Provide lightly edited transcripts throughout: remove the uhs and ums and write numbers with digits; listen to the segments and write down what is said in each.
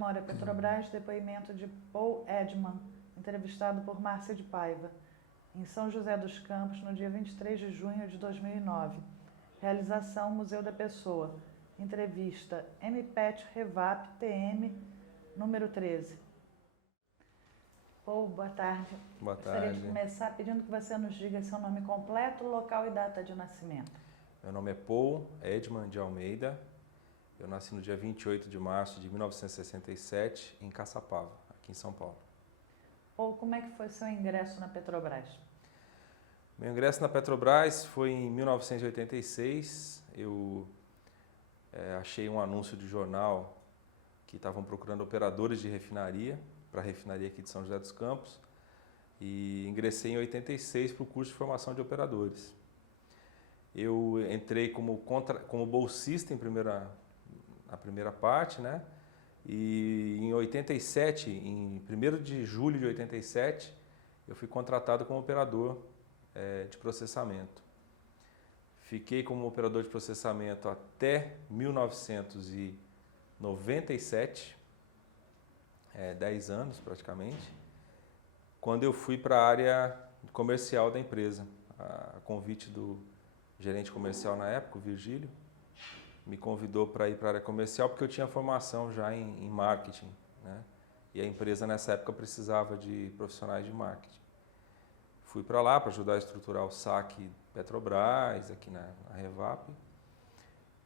memória Petrobras, depoimento de Paul Edman, entrevistado por Márcia de Paiva, em São José dos Campos, no dia 23 de junho de 2009. Realização Museu da Pessoa. Entrevista MPET Revap TM, número 13. Paul, boa tarde. Boa tarde. Gostaria de começar pedindo que você nos diga seu nome completo, local e data de nascimento. Meu nome é Paul Edman de Almeida. Eu nasci no dia 28 de março de 1967 em Caçapava, aqui em São Paulo. Paul, como é que foi seu ingresso na Petrobras? Meu ingresso na Petrobras foi em 1986. Eu achei um anúncio de jornal que estavam procurando operadores de refinaria, para a refinaria aqui de São José dos Campos, e ingressei em 86 para o curso de formação de operadores. Eu entrei como bolsista na primeira parte, né? E em 87, em 1º de julho de 87, eu fui contratado como operador de processamento. Fiquei como operador de processamento até 1997, 10 anos praticamente, quando eu fui para a área comercial da empresa, a convite do gerente comercial na época, o Virgílio, me convidou para ir para a área comercial porque eu tinha formação já em marketing, né? E a empresa nessa época precisava de profissionais de marketing. Fui para lá para ajudar a estruturar o saque Petrobras, aqui na Revap.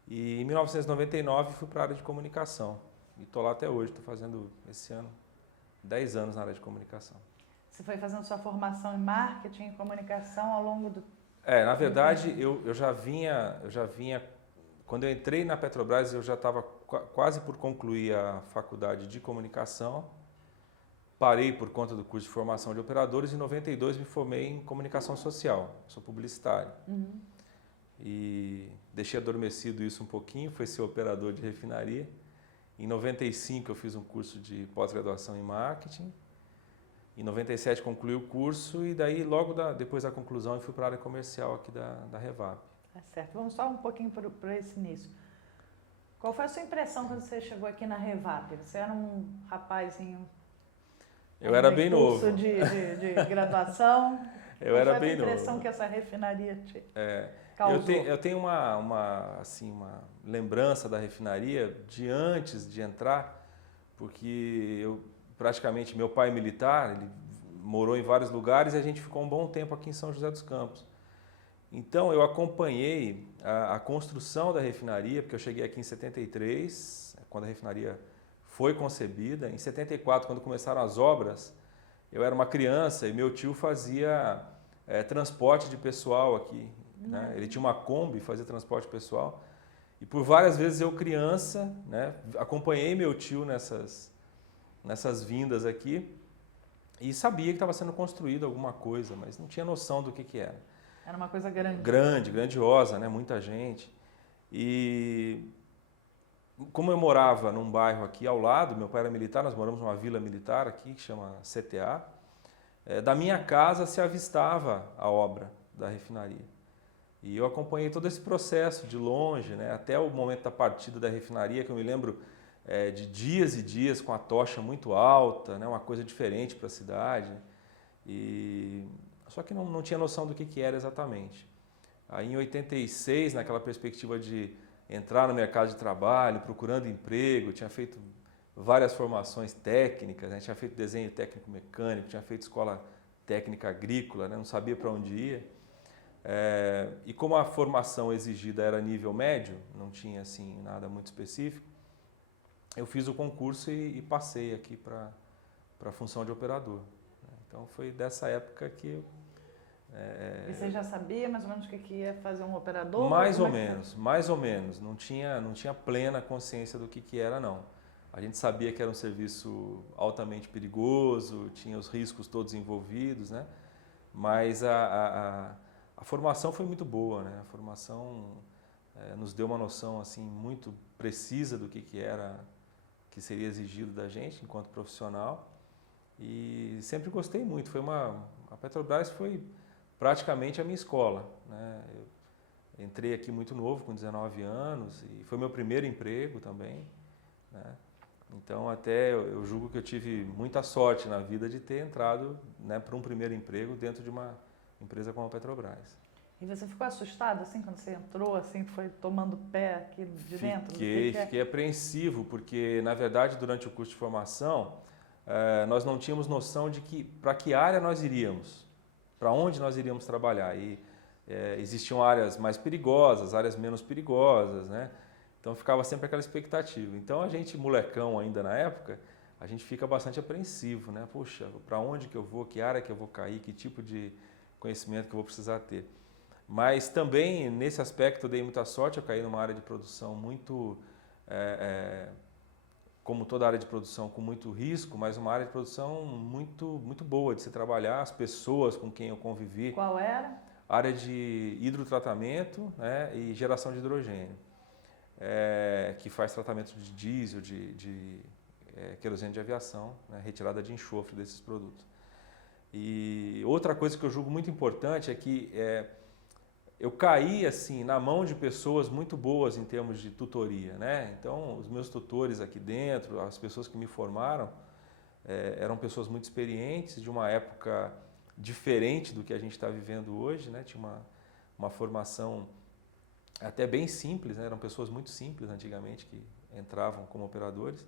E em 1999 fui para a área de comunicação. E estou lá até hoje, estou fazendo esse ano 10 anos na área de comunicação. Você foi fazendo sua formação em marketing e comunicação ao longo do... Na verdade, eu já vinha, quando eu entrei na Petrobras, eu já estava quase por concluir a faculdade de comunicação. Parei por conta do curso de formação de operadores e em 92 me formei em comunicação social, sou publicitário. Uhum. E deixei adormecido isso um pouquinho, foi ser operador de refinaria. Em 95 eu fiz um curso de pós-graduação em marketing. Em 97 concluí o curso e daí logo depois da conclusão eu fui para a área comercial aqui da Revap. Tá certo. Vamos só um pouquinho para esse início. Qual foi a sua impressão quando você chegou aqui na Revap? Você era um rapazinho... Eu era bem novo. Curso de graduação. Eu era bem novo. Qual foi a impressão que essa refinaria te causou? Eu tenho uma lembrança da refinaria de antes de entrar, porque praticamente meu pai é militar, ele morou em vários lugares e a gente ficou um bom tempo aqui em São José dos Campos. Então eu acompanhei a construção da refinaria, porque eu cheguei aqui em 73, quando a refinaria foi concebida. Em 74, quando começaram as obras, eu era uma criança e meu tio fazia transporte de pessoal aqui. Né? Ele tinha uma Kombi, fazia transporte pessoal. E por várias vezes eu, criança, né, acompanhei meu tio nessas vindas aqui e sabia que estava sendo construído alguma coisa, mas não tinha noção do que era. Era uma coisa grande. Grandiosa, né? Muita gente. E como eu morava num bairro aqui ao lado, meu pai era militar, nós moramos numa vila militar aqui que chama CTA, da minha casa se avistava a obra da refinaria. E eu acompanhei todo esse processo de longe, né? Até o momento da partida da refinaria, que eu me lembro de dias e dias com a tocha muito alta, né? Uma coisa diferente para a cidade. Só que não tinha noção do que era exatamente. Aí em 86, naquela perspectiva de entrar no mercado de trabalho, procurando emprego, tinha feito várias formações técnicas, né? Tinha feito desenho técnico mecânico, tinha feito escola técnica agrícola, né? Não sabia para onde ia. E como a formação exigida era nível médio, não tinha assim nada muito específico, eu fiz o concurso e passei aqui para a função de operador. Então foi dessa época que eu... E você já sabia mais ou menos o que ia fazer um operador? Mais ou menos. Não tinha plena consciência do que era, não. A gente sabia que era um serviço altamente perigoso, tinha os riscos todos envolvidos, né? Mas a formação foi muito boa, né? A formação nos deu uma noção assim muito precisa do que que seria exigido da gente enquanto profissional. E sempre gostei muito. A Petrobras foi praticamente a minha escola, né? Eu entrei aqui muito novo, com 19 anos, e foi meu primeiro emprego também, né? Então, até eu julgo que eu tive muita sorte na vida de ter entrado, né, para um primeiro emprego dentro de uma empresa como a Petrobras. E você ficou assustado assim quando você entrou, assim, foi tomando pé aqui de dentro? Fiquei apreensivo, porque na verdade durante o curso de formação nós não tínhamos noção de para que área nós iríamos, para onde nós iríamos trabalhar. E existiam áreas mais perigosas, áreas menos perigosas, né? Então ficava sempre aquela expectativa. Então a gente, molecão ainda na época, a gente fica bastante apreensivo, né? Puxa, para onde que eu vou, que área que eu vou cair, que tipo de conhecimento que eu vou precisar ter. Mas também, nesse aspecto, eu dei muita sorte, eu caí numa área de produção muito, como toda área de produção, com muito risco, mas uma área de produção muito, muito boa de se trabalhar, as pessoas com quem eu convivi. Qual era? Área de hidrotratamento, né, e geração de hidrogênio, que faz tratamento de diesel, de querosene de aviação, né, retirada de enxofre desses produtos. E outra coisa que eu julgo muito importante é que eu caí assim na mão de pessoas muito boas em termos de tutoria, né? Então, os meus tutores aqui dentro, as pessoas que me formaram, eram pessoas muito experientes, de uma época diferente do que a gente está vivendo hoje, né? Tinha uma formação até bem simples, né? Eram pessoas muito simples antigamente que entravam como operadores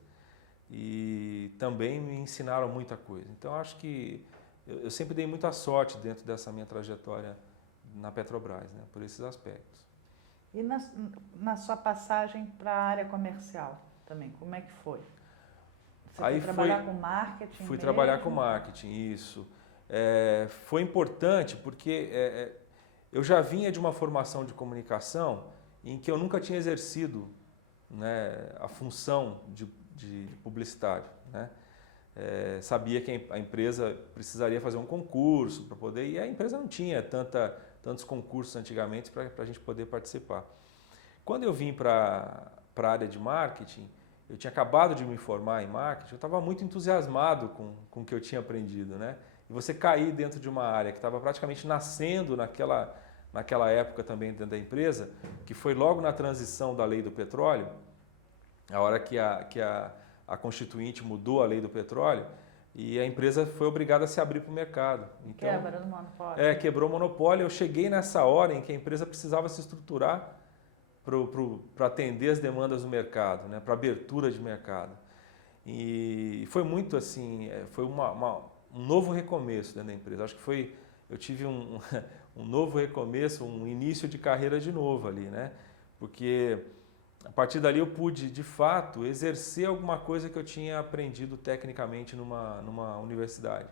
e também me ensinaram muita coisa. Então, acho que eu sempre dei muita sorte dentro dessa minha trajetória na Petrobras, né, por esses aspectos. E na sua passagem para a área comercial também, como é que foi? Você foi trabalhar com marketing? Fui trabalhar com marketing, isso. Foi importante porque eu já vinha de uma formação de comunicação em que eu nunca tinha exercido, né, a função de publicitário, né? Sabia que a empresa precisaria fazer um concurso para poder, e a empresa não tinha tantos concursos antigamente para a gente poder participar. Quando eu vim para a área de marketing, eu tinha acabado de me formar em marketing, eu estava muito entusiasmado com o que eu tinha aprendido, né? E você cair dentro de uma área que estava praticamente nascendo naquela época também dentro da empresa, que foi logo na transição da lei do petróleo, a hora que a Constituinte mudou a lei do petróleo, e a empresa foi obrigada a se abrir para o mercado. Então, quebra do monopólio. Quebrou o monopólio. Eu cheguei nessa hora em que a empresa precisava se estruturar para atender as demandas do mercado, né, para abertura de mercado. E foi muito assim, foi um novo recomeço dentro da empresa. Acho que eu tive um novo recomeço, um início de carreira de novo ali, né? Porque a partir dali eu pude, de fato, exercer alguma coisa que eu tinha aprendido tecnicamente numa universidade,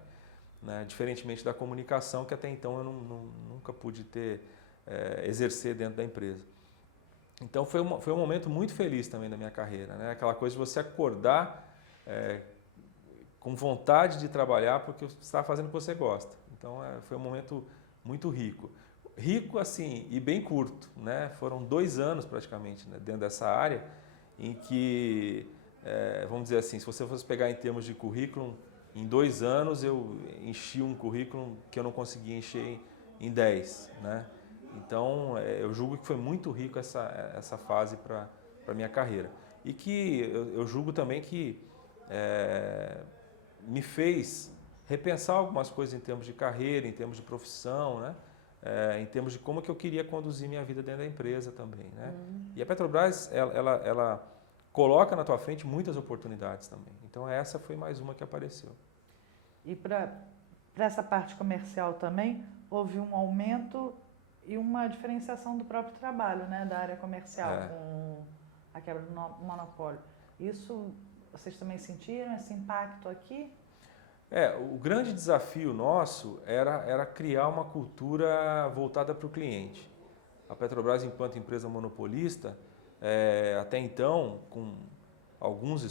né? Diferentemente da comunicação, que até então eu nunca pude exercer dentro da empresa. Então foi um momento muito feliz também da minha carreira, né? Aquela coisa de você acordar com vontade de trabalhar porque você está fazendo o que você gosta. Então foi um momento muito rico. Rico assim e bem curto, né? Foram 2 anos praticamente, né, dentro dessa área em que, vamos dizer assim, se você fosse pegar em termos de currículo, em 2 anos eu enchi um currículo que eu não conseguia encher em 10, né? Então eu julgo que foi muito rico essa fase para a minha carreira e que eu julgo também que me fez repensar algumas coisas em termos de carreira, em termos de profissão, né? Em termos de como que eu queria conduzir minha vida dentro da empresa também, né? E a Petrobras, ela coloca na tua frente muitas oportunidades também. Então essa foi mais uma que apareceu. E para essa parte comercial também, houve um aumento e uma diferenciação do próprio trabalho, né, da área comercial, com a quebra do monopólio. Isso vocês também sentiram, esse impacto aqui? O grande desafio nosso era criar uma cultura voltada para o cliente. A Petrobras, enquanto empresa monopolista, até então, com alguns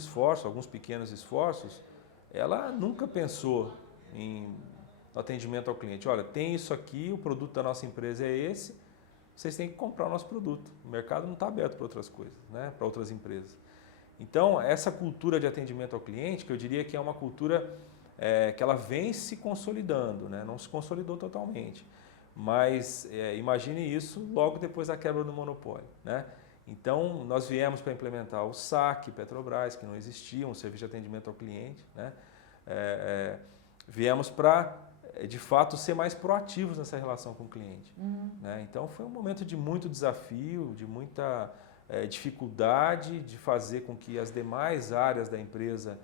pequenos esforços, ela nunca pensou no atendimento ao cliente. Olha, tem isso aqui, o produto da nossa empresa é esse, vocês têm que comprar o nosso produto. O mercado não está aberto para outras coisas, né? Para outras empresas. Então, essa cultura de atendimento ao cliente, que eu diria que é uma cultura que ela vem se consolidando, né? Não se consolidou totalmente, mas imagine isso logo depois da quebra do monopólio, né? Então, nós viemos para implementar o SAC Petrobras, que não existia, um serviço de atendimento ao cliente, né? Viemos para, de fato, ser mais proativos nessa relação com o cliente. Né? Então, foi um momento de muito desafio, de muita dificuldade de fazer com que as demais áreas da empresa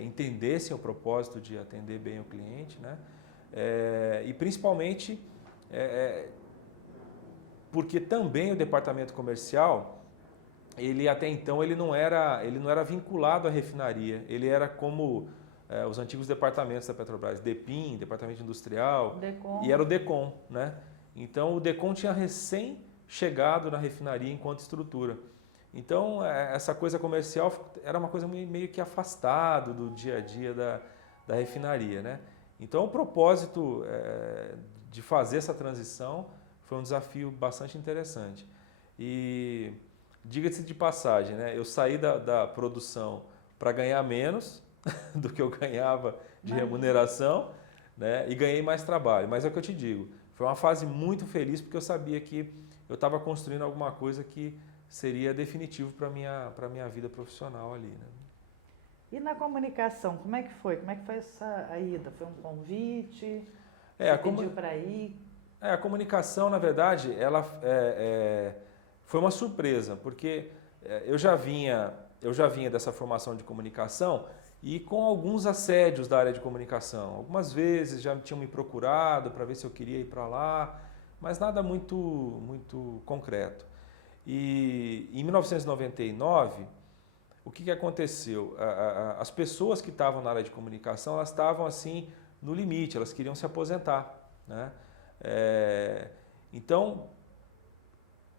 entendessem o propósito de atender bem o cliente, né? E principalmente porque também o departamento comercial, ele até então ele não era vinculado à refinaria, ele era como os antigos departamentos da Petrobras, DEPIN, Departamento Industrial, Decom. E era o DECOM, né? Então o DECOM tinha recém chegado na refinaria enquanto estrutura. Então essa coisa comercial era uma coisa meio que afastado do dia a dia da refinaria, né? Então o propósito de fazer essa transição foi um desafio bastante interessante. E diga-se de passagem, né? Eu saí da produção para ganhar menos do que eu ganhava de remuneração, né? E ganhei mais trabalho. Mas é o que eu te digo, foi uma fase muito feliz porque eu sabia que eu estava construindo alguma coisa que seria definitivo para a minha vida profissional ali, né? E na comunicação, como é que foi? Como é que foi essa ida? Foi um convite? Você pediu para ir? A comunicação, na verdade, ela foi uma surpresa, porque eu já vinha dessa formação de comunicação e com alguns assédios da área de comunicação. Algumas vezes já tinham me procurado para ver se eu queria ir para lá, mas nada muito concreto. E em 1999, o que aconteceu? As pessoas que estavam na área de comunicação, elas estavam assim no limite, elas queriam se aposentar, né? Então,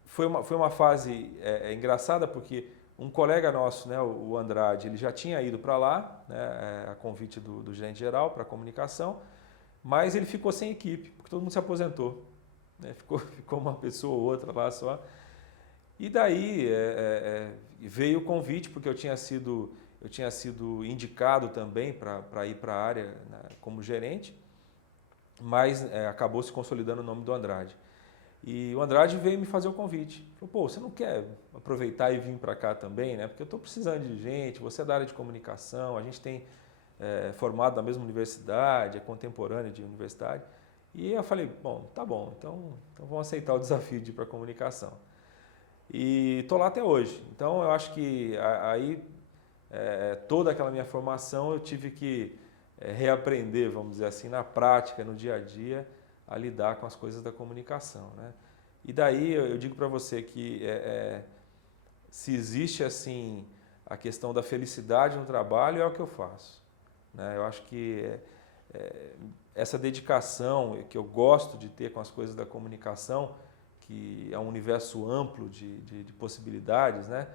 foi uma fase engraçada porque um colega nosso, né, o Andrade, ele já tinha ido para lá, né, a convite do gerente geral para a comunicação, mas ele ficou sem equipe, porque todo mundo se aposentou, né? Ficou uma pessoa ou outra lá só. E daí veio o convite, porque eu tinha sido indicado também para ir para a área, né, como gerente, mas acabou se consolidando o nome do Andrade. E o Andrade veio me fazer o convite. Falou, pô, você não quer aproveitar e vir para cá também, né? Porque eu estou precisando de gente, você é da área de comunicação, a gente tem formado na mesma universidade, é contemporâneo de universidade. E eu falei, bom, tá bom, então vamos aceitar o desafio de ir para a comunicação. E estou lá até hoje. Então eu acho que aí toda aquela minha formação eu tive que reaprender, vamos dizer assim, na prática, no dia a dia, a lidar com as coisas da comunicação, né? E daí eu digo para você que se existe assim a questão da felicidade no trabalho, é o que eu faço, né? Eu acho que essa dedicação que eu gosto de ter com as coisas da comunicação, que é um universo amplo de possibilidades, né?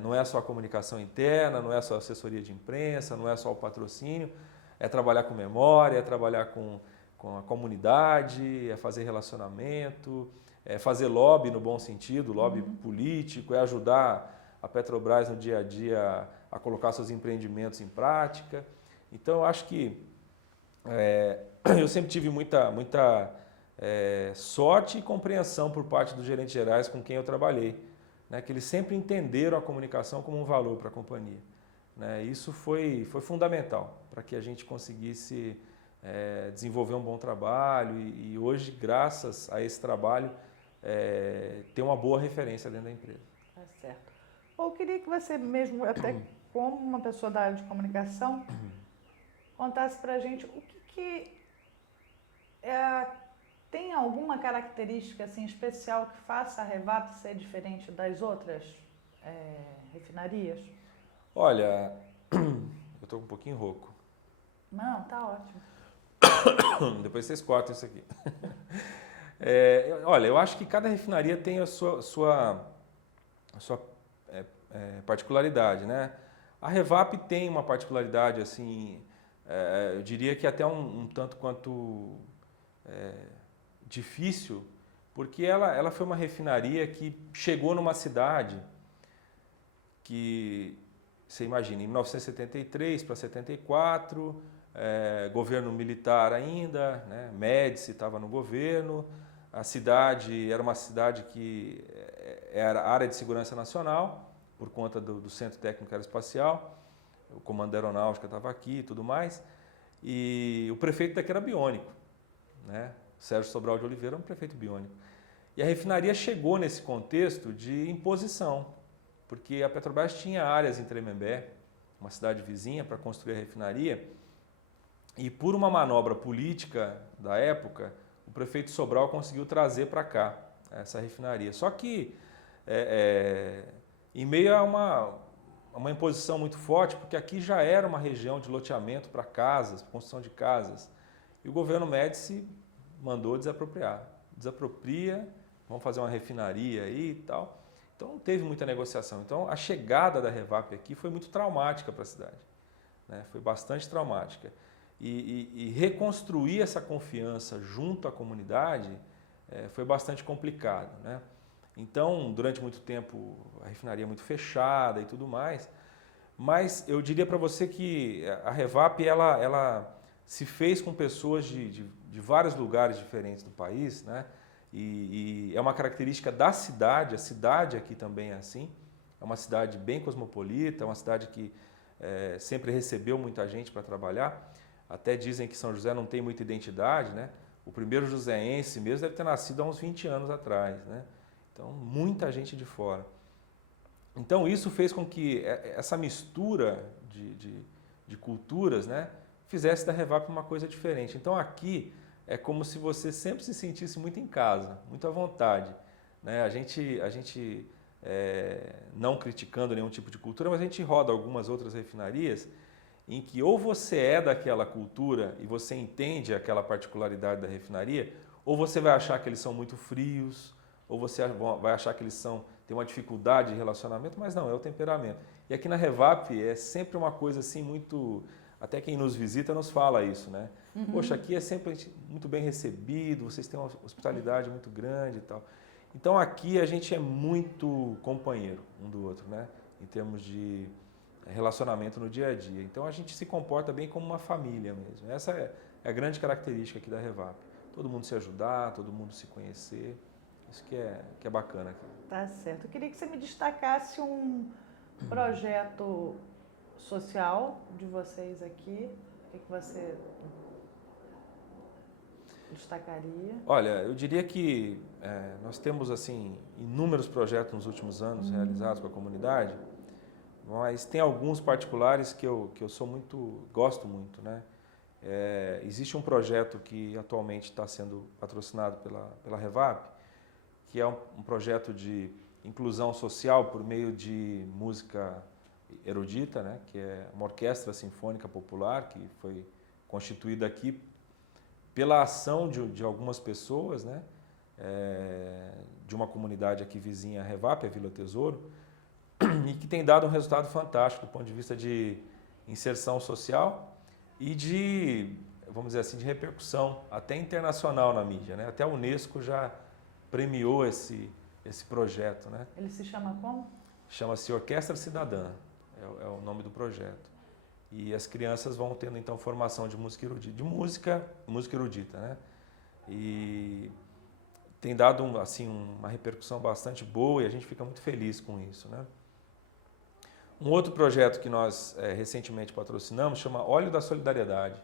Não é só a comunicação interna, não é só a assessoria de imprensa, não é só o patrocínio, é trabalhar com memória, é trabalhar com a comunidade, é fazer relacionamento, é fazer lobby no bom sentido, lobby político, é ajudar a Petrobras no dia a dia a colocar seus empreendimentos em prática. Então, eu acho que eu sempre tive muita sorte e compreensão por parte dos gerentes gerais com quem eu trabalhei, né, que eles sempre entenderam a comunicação como um valor para a companhia, né? Isso foi fundamental para que a gente conseguisse desenvolver um bom trabalho e hoje, graças a esse trabalho, ter uma boa referência dentro da empresa. Tá certo. Eu queria que você mesmo, até como uma pessoa da área de comunicação, contasse para a gente o que tem alguma característica assim, especial que faça a Revap ser diferente das outras refinarias? Olha, eu estou um pouquinho rouco. Não, tá ótimo. Depois vocês cortam isso aqui. Olha, eu acho que cada refinaria tem a sua particularidade, né? A Revap tem uma particularidade, assim, eu diria que até um tanto quanto difícil, porque ela foi uma refinaria que chegou numa cidade que, você imagina, em 1973 para 74, governo militar ainda, né? Médici estava no governo, a cidade era uma cidade que era a área de segurança nacional, por conta do Centro Técnico Aeroespacial, o Comando da Aeronáutica estava aqui e tudo mais, e o prefeito daqui era biônico, né? Sérgio Sobral de Oliveira é um prefeito biônico. E a refinaria chegou nesse contexto de imposição, porque a Petrobras tinha áreas em Tremembé, uma cidade vizinha, para construir a refinaria, e por uma manobra política da época, o prefeito Sobral conseguiu trazer para cá essa refinaria. Só que em meio a uma imposição muito forte, porque aqui já era uma região de loteamento para casas, construção de casas, e o governo Médici mandou desapropriar. Desapropria, vamos fazer uma refinaria aí e tal. Então não teve muita negociação. Então a chegada da Revap aqui foi muito traumática para a cidade, né? Foi bastante traumática. E reconstruir essa confiança junto à comunidade foi bastante complicado, né? Então, durante muito tempo, a refinaria muito fechada e tudo mais, mas eu diria para você que a Revap ela se fez com pessoas de vários lugares diferentes do país, né? E é uma característica da cidade, a cidade aqui também é assim, é uma cidade bem cosmopolita, é uma cidade que sempre recebeu muita gente para trabalhar. Até dizem que São José não tem muita identidade, né? O primeiro joseense mesmo deve ter nascido há uns 20 anos atrás, né? Então, muita gente de fora. Então, isso fez com que essa mistura de culturas, né, fizesse da Revap uma coisa diferente. Então, aqui é como se você sempre se sentisse muito em casa, muito à vontade, né? A gente não criticando nenhum tipo de cultura, mas a gente roda algumas outras refinarias em que ou você é daquela cultura e você entende aquela particularidade da refinaria, ou você vai achar que eles são muito frios, ou você vai achar que eles têm uma dificuldade de relacionamento, mas não, é o temperamento. E aqui na Revap é sempre uma coisa assim muito... Até quem nos visita nos fala isso, né? Uhum. Poxa, aqui é sempre muito bem recebido, vocês têm uma hospitalidade muito grande e tal. Então aqui a gente é muito companheiro um do outro, né? Em termos de relacionamento no dia a dia. Então a gente se comporta bem como uma família mesmo. Essa é a grande característica aqui da Revap. Todo mundo se ajudar, todo mundo se conhecer. Isso que é bacana aqui. Tá certo. Eu queria que você me destacasse um projeto social de vocês aqui. O que você destacaria? Olha, eu diria que nós temos assim inúmeros projetos nos últimos anos realizados com a comunidade, mas tem alguns particulares que eu gosto muito, né? Existe um projeto que atualmente está sendo patrocinado pela Revap, que é um projeto de inclusão social por meio de música erudita, né? Que é uma orquestra sinfônica popular que foi constituída aqui pela ação de algumas pessoas, né? De uma comunidade aqui vizinha a Revap, a Vila Tesouro, e que tem dado um resultado fantástico do ponto de vista de inserção social e de, vamos dizer assim, de repercussão até internacional na mídia, né? Até a Unesco já premiou esse projeto, né? Ele se chama como? Chama-se Orquestra Cidadã, é o nome do projeto. E as crianças vão tendo então formação de música erudita, música erudita, né? E tem dado assim uma repercussão bastante boa e a gente fica muito feliz com isso, né? Um outro projeto que nós recentemente patrocinamos chama Óleo da Solidariedade.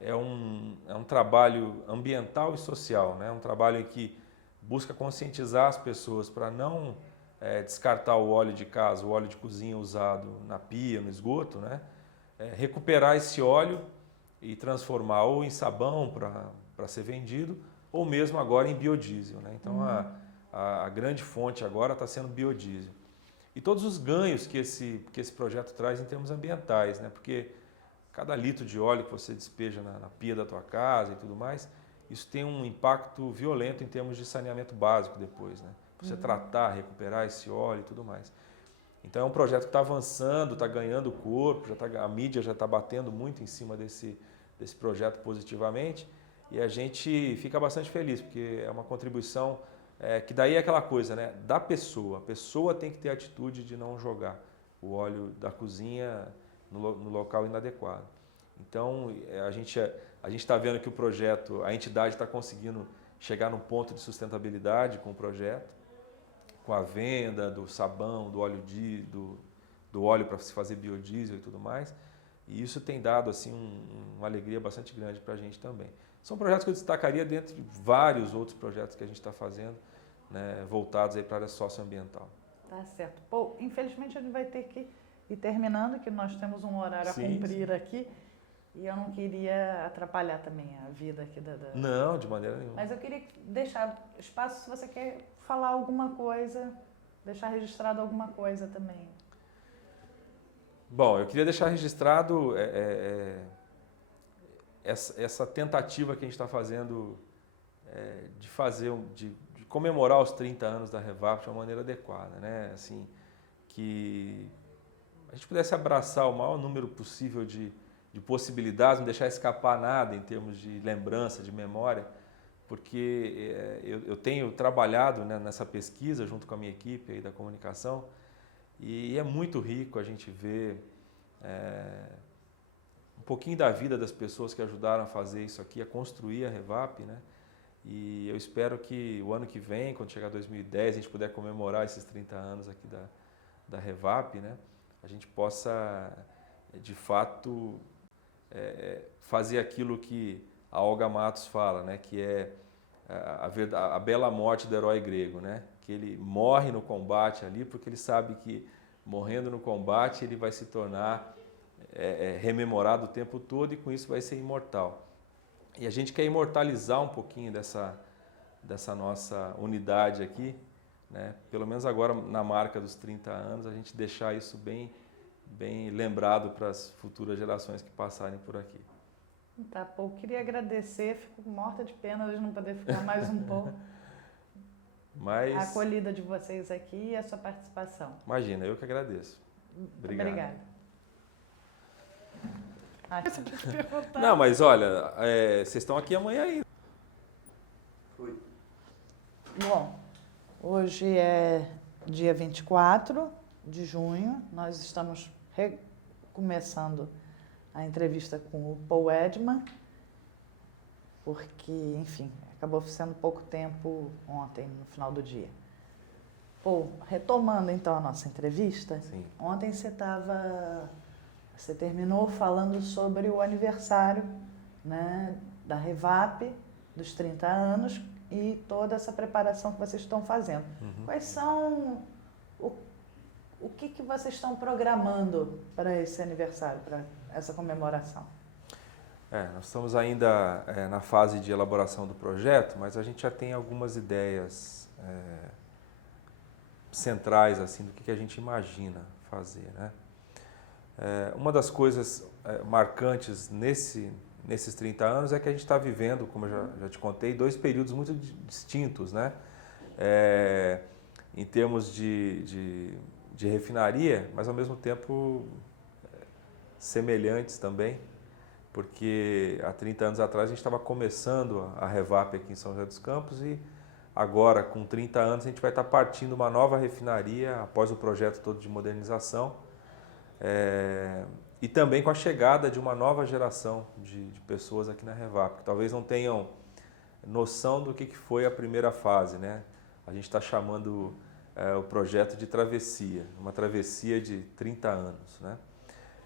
É um trabalho ambiental e social, né? Um trabalho em que busca conscientizar as pessoas para não descartar o óleo de casa, o óleo de cozinha usado na pia, no esgoto, né? Recuperar esse óleo e transformar ou em sabão para ser vendido, ou mesmo agora em biodiesel, né? Então a grande fonte agora está sendo biodiesel. E todos os ganhos que esse projeto traz em termos ambientais, né? Porque cada litro de óleo que você despeja na pia da tua casa e tudo mais, isso tem um impacto violento em termos de saneamento básico depois, né? Você tratar, recuperar esse óleo e tudo mais. Então é um projeto que está avançando, está ganhando corpo, a mídia já está batendo muito em cima desse projeto positivamente e a gente fica bastante feliz, porque é uma contribuição que daí é aquela coisa, né, da pessoa. A pessoa tem que ter a atitude de não jogar o óleo da cozinha no local inadequado. Então a gente está vendo que o projeto, a entidade está conseguindo chegar num ponto de sustentabilidade com o projeto. com a venda do sabão, do óleo do óleo para se fazer biodiesel e tudo mais. E isso tem dado assim uma alegria bastante grande para a gente também. São projetos que eu destacaria dentro de vários outros projetos que a gente está fazendo, né, voltados aí para a área socioambiental. Tá certo. Pô, infelizmente a gente vai ter que ir terminando, que nós temos um horário a Sim, cumprir sim. aqui. E eu não queria atrapalhar também a vida aqui da... Não, de maneira nenhuma. Mas eu queria deixar espaço se você quer falar alguma coisa, deixar registrado alguma coisa também. Bom, eu queria deixar registrado essa tentativa que a gente está fazendo de comemorar os 30 anos da Revap de uma maneira adequada, né? Assim, que a gente pudesse abraçar o maior número possível de possibilidades, não deixar escapar nada em termos de lembrança, de memória, porque eu tenho trabalhado, né, nessa pesquisa junto com a minha equipe aí da comunicação e é muito rico a gente ver um pouquinho da vida das pessoas que ajudaram a fazer isso aqui, a construir a Revap, né? E eu espero que o ano que vem, quando chegar 2010, a gente puder comemorar esses 30 anos aqui da Revap, né? A gente possa, de fato, fazer aquilo que a Olga Matos fala, né? Que é a bela morte do herói grego, né? Que ele morre no combate ali porque ele sabe que morrendo no combate ele vai se tornar rememorado o tempo todo e com isso vai ser imortal. E a gente quer imortalizar um pouquinho dessa nossa unidade aqui, né? Pelo menos agora na marca dos 30 anos, a gente deixar isso bem lembrado para as futuras gerações que passarem por aqui. Tá, pô, eu queria agradecer, fico morta de pena de não poder ficar mais um pouco. Mas, A acolhida de vocês aqui e a sua participação. imagina, eu que agradeço. Obrigado. Obrigada. Não, mas olha, vocês estão aqui amanhã ainda. Bom, hoje é dia 24 de junho, nós estamos recomeçando a entrevista com o Paul Edman, porque, enfim, acabou sendo pouco tempo ontem, no final do dia. Paul, retomando então a nossa entrevista, Sim. ontem você terminou falando sobre o aniversário, né, da Revap, dos 30 anos, e toda essa preparação que vocês estão fazendo. Uhum. Quais são... O que vocês estão programando para esse aniversário, para essa comemoração? Nós estamos ainda na fase de elaboração do projeto, mas a gente já tem algumas ideias centrais assim, do que a gente imagina fazer, né? Uma das coisas marcantes nesses 30 anos é que a gente está vivendo, como eu já te contei, dois períodos muito distintos, né? Em termos de refinaria, mas ao mesmo tempo semelhantes também, porque há 30 anos atrás a gente estava começando a Revap aqui em São José dos Campos e agora, com 30 anos, a gente vai estar partindo uma nova refinaria após o projeto todo de modernização e também com a chegada de uma nova geração de pessoas aqui na Revap, que talvez não tenham noção do que foi a primeira fase, né? A gente está chamando o projeto de travessia, uma travessia de 30 anos, né?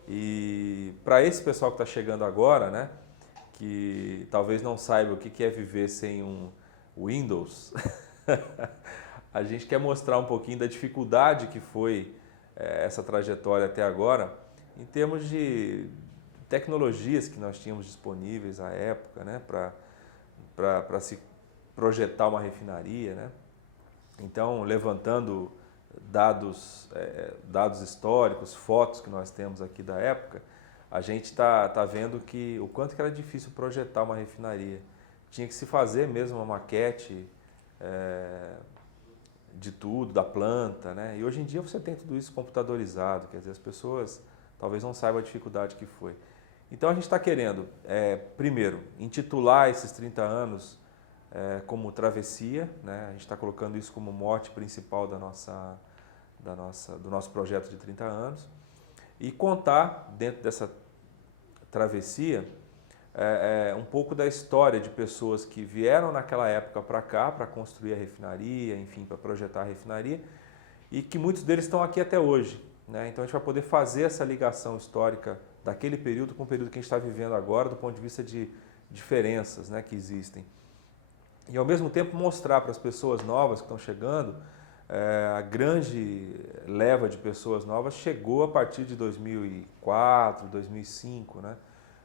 E para esse pessoal que está chegando agora, né, que talvez não saiba o que é viver sem um Windows, a gente quer mostrar um pouquinho da dificuldade que foi essa trajetória até agora, em termos de tecnologias que nós tínhamos disponíveis à época, né, para se projetar uma refinaria, né? Então, levantando dados históricos, fotos que nós temos aqui da época, a gente está vendo que o quanto que era difícil projetar uma refinaria. Tinha que se fazer mesmo uma maquete de tudo, da planta, né? E hoje em dia você tem tudo isso computadorizado, quer dizer, as pessoas talvez não saibam a dificuldade que foi. Então a gente está querendo, primeiro, intitular esses 30 anos como travessia, né? A gente está colocando isso como mote principal do nosso projeto de 30 anos e contar dentro dessa travessia um pouco da história de pessoas que vieram naquela época para cá, para construir a refinaria, enfim, para projetar a refinaria, e que muitos deles estão aqui até hoje, né? Então a gente vai poder fazer essa ligação histórica daquele período com o período que a gente está vivendo agora, do ponto de vista de diferenças, né, que existem. E ao mesmo tempo mostrar para as pessoas novas que estão chegando, a grande leva de pessoas novas chegou a partir de 2004, 2005, né?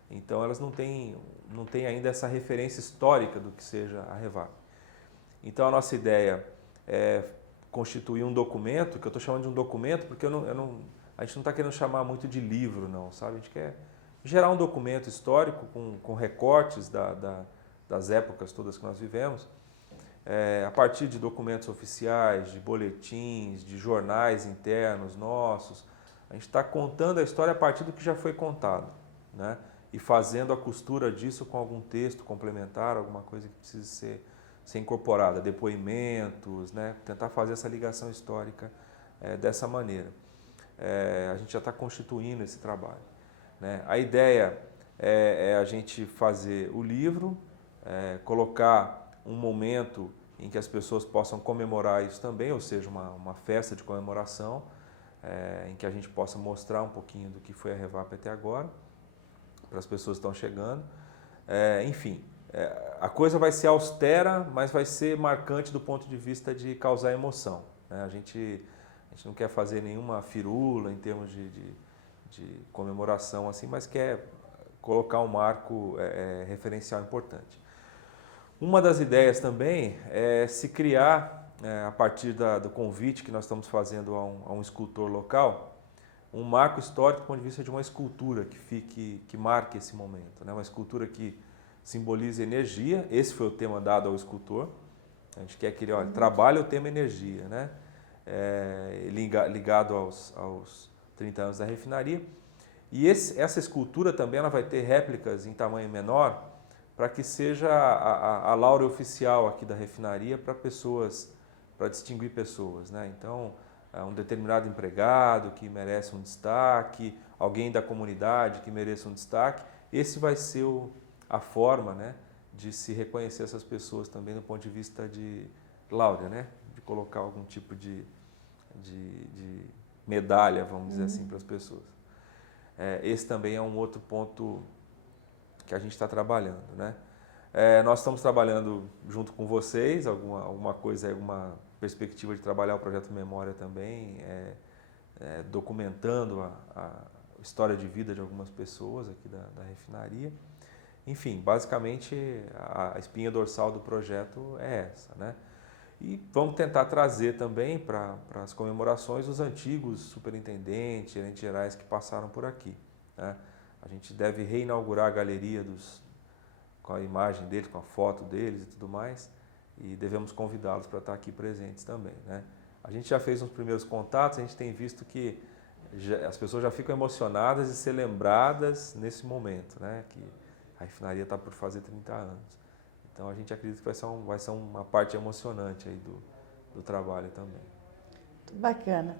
Então elas não têm ainda essa referência histórica do que seja a Revap. Então a nossa ideia é constituir um documento, que eu estou chamando de um documento porque a gente não está querendo chamar muito de livro, não, sabe? A gente quer gerar um documento histórico com recortes das épocas todas que nós vivemos, a partir de documentos oficiais, de boletins, de jornais internos nossos. A gente está contando a história a partir do que já foi contado, né? E fazendo a costura disso com algum texto complementar, alguma coisa que precise ser incorporada, depoimentos, né? Tentar fazer essa ligação histórica dessa maneira. A gente já está constituindo esse trabalho, né? A ideia é a gente fazer o livro, colocar um momento em que as pessoas possam comemorar isso também, ou seja, uma festa de comemoração, em que a gente possa mostrar um pouquinho do que foi a Revap até agora, para as pessoas que estão chegando. Enfim, a coisa vai ser austera, mas vai ser marcante do ponto de vista de causar emoção, né? A gente não quer fazer nenhuma firula em termos de comemoração, assim, mas quer colocar um marco referencial importante. Uma das ideias também é se criar, a partir do convite que nós estamos fazendo a um escultor local, um marco histórico do ponto de vista de uma escultura que marque esse momento, né? Uma escultura que simbolize energia. Esse foi o tema dado ao escultor. A gente quer que ele trabalhe o tema energia, né? Ligado aos 30 anos da refinaria. E essa escultura também ela vai ter réplicas em tamanho menor, para que seja a laure oficial aqui da refinaria para distinguir pessoas, né? Então, um determinado empregado que merece um destaque, alguém da comunidade que mereça um destaque, esse vai ser a forma, né, de se reconhecer essas pessoas também do ponto de vista de laure, né? De colocar algum tipo de medalha, vamos dizer assim, para as pessoas. Esse também é um outro ponto que a gente está trabalhando, né? Nós estamos trabalhando junto com vocês, alguma coisa, alguma perspectiva de trabalhar o projeto Memória também, documentando a história de vida de algumas pessoas aqui da refinaria. Enfim, basicamente a espinha dorsal do projeto é essa, né? E vamos tentar trazer também para as comemorações os antigos superintendentes, gerentes gerais que passaram por aqui, né? A gente deve reinaugurar a galeria com a imagem deles, com a foto deles e tudo mais, e devemos convidá-los para estar aqui presentes também, né? A gente já fez uns primeiros contatos, a gente tem visto que as pessoas já ficam emocionadas de ser lembradas nesse momento, né? Que a refinaria está por fazer 30 anos. Então a gente acredita que vai ser uma parte emocionante aí do trabalho também. Muito bacana.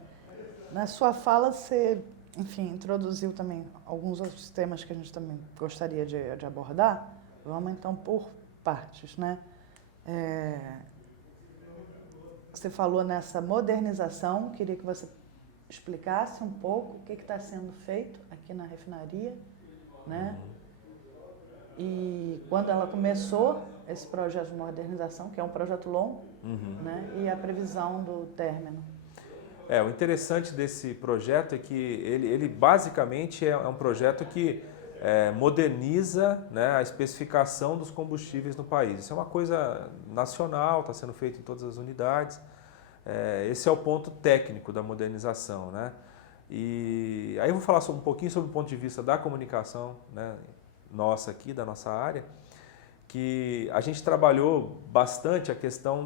Na sua fala você, enfim, introduziu também alguns outros temas que a gente também gostaria de abordar. Vamos então por partes, né? Você falou nessa modernização, queria que você explicasse um pouco o que está sendo feito aqui na refinaria, né? E quando ela começou esse projeto de modernização, que é um projeto longo, né? E a previsão do término. O interessante desse projeto é que ele basicamente é um projeto que moderniza, né, a especificação dos combustíveis no país. Isso é uma coisa nacional, está sendo feito em todas as unidades. Esse é o ponto técnico da modernização, né? E aí eu vou falar um pouquinho sobre o ponto de vista da comunicação, né, nossa aqui, da nossa área, que a gente trabalhou bastante a questão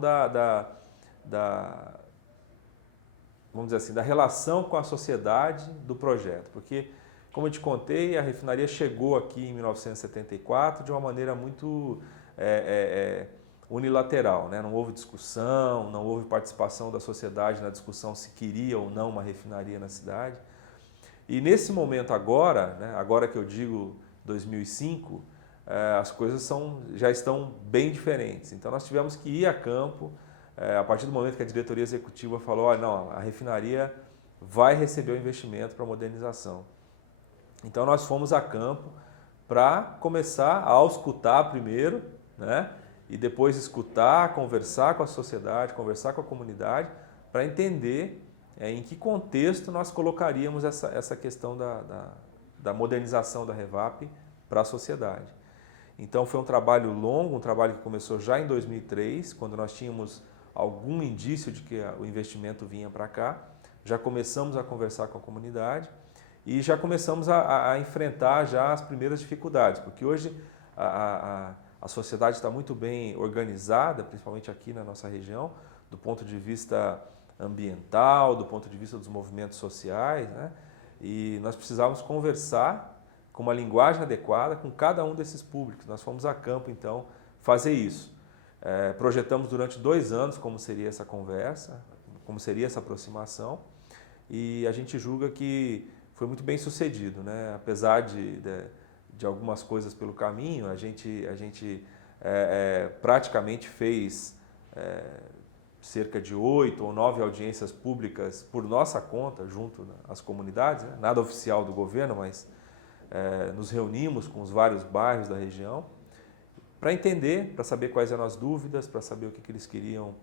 vamos dizer assim, da relação com a sociedade do projeto, porque, como eu te contei, a refinaria chegou aqui em 1974 de uma maneira muito unilateral, né? Não houve discussão, não houve participação da sociedade na discussão se queria ou não uma refinaria na cidade. E nesse momento agora, né, agora que eu digo 2005, as coisas já estão bem diferentes. Então nós tivemos que ir a campo, a partir do momento que a diretoria executiva falou, olha, não, a refinaria vai receber o investimento para a modernização. Então nós fomos a campo para começar a auscultar primeiro, né? E depois escutar, conversar com a sociedade, conversar com a comunidade, para entender em que contexto nós colocaríamos essa questão da modernização da Revap para a sociedade. Então foi um trabalho longo, um trabalho que começou já em 2003, quando nós tínhamos algum indício de que o investimento vinha para cá. Já começamos a conversar com a comunidade e já começamos a enfrentar já as primeiras dificuldades, porque hoje a sociedade está muito bem organizada, principalmente aqui na nossa região, do ponto de vista ambiental, do ponto de vista dos movimentos sociais, né? E nós precisávamos conversar com uma linguagem adequada com cada um desses públicos. Nós fomos a campo, então, fazer isso. Projetamos durante 2 anos como seria essa conversa, como seria essa aproximação, e a gente julga que foi muito bem sucedido, né? Apesar de algumas coisas pelo caminho, a gente praticamente fez cerca de 8 ou 9 audiências públicas por nossa conta, junto às comunidades, né? Nada oficial do governo, mas nos reunimos com os vários bairros da região para entender, para saber quais eram as dúvidas, para saber o que eles queriam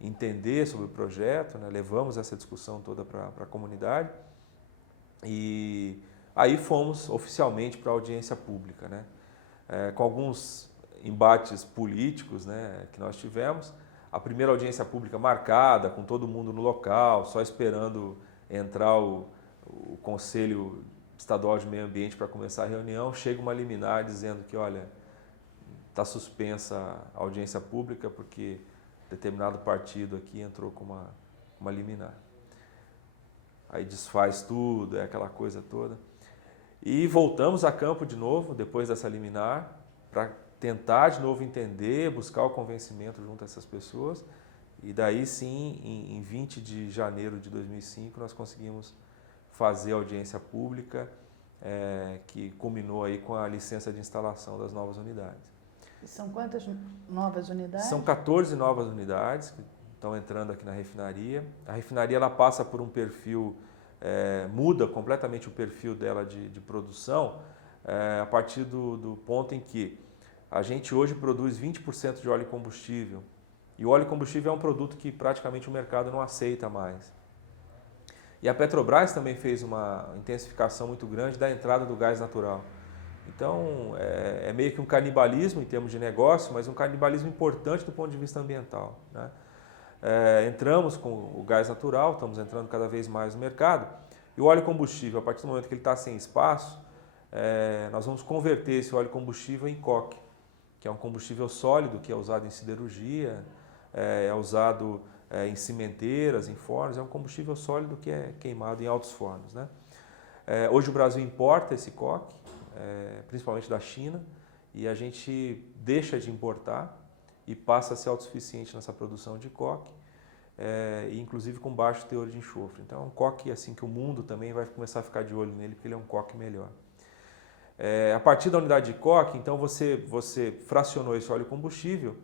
entender sobre o projeto, né? Levamos essa discussão toda para a comunidade e aí fomos oficialmente para a audiência pública, né? Com alguns embates políticos, né, que nós tivemos. A primeira audiência pública marcada, com todo mundo no local, só esperando entrar o Conselho Estadual de Meio Ambiente para começar a reunião, chega uma liminar dizendo que, olha, está suspensa a audiência pública porque determinado partido aqui entrou com uma liminar. Aí desfaz tudo, aquela coisa toda. E voltamos a campo de novo, depois dessa liminar, para tentar de novo entender, buscar o convencimento junto a essas pessoas. E daí sim, em 20 de janeiro de 2005, nós conseguimos fazer a audiência pública, que culminou aí com a licença de instalação das novas unidades. E são quantas novas unidades? São 14 novas unidades que estão entrando aqui na refinaria. A refinaria ela passa por um perfil, muda completamente o perfil dela de produção, a partir do ponto em que a gente hoje produz 20% de óleo e combustível. E o óleo e combustível é um produto que praticamente o mercado não aceita mais. E a Petrobras também fez uma intensificação muito grande da entrada do gás natural. Então, é meio que um canibalismo em termos de negócio, mas um canibalismo importante do ponto de vista ambiental, né? Entramos com o gás natural, estamos entrando cada vez mais no mercado. E o óleo combustível, a partir do momento que ele está sem espaço, nós vamos converter esse óleo combustível em coque, que é um combustível sólido que é usado em siderurgia, é usado em cimenteiras, em fornos, é um combustível sólido que é queimado em altos fornos, né? Hoje o Brasil importa esse coque, principalmente da China, e a gente deixa de importar e passa a ser autossuficiente nessa produção de coque, inclusive com baixo teor de enxofre. Então é um coque assim, que o mundo também vai começar a ficar de olho nele, porque ele é um coque melhor. A partir da unidade de coque, então você fracionou esse óleo combustível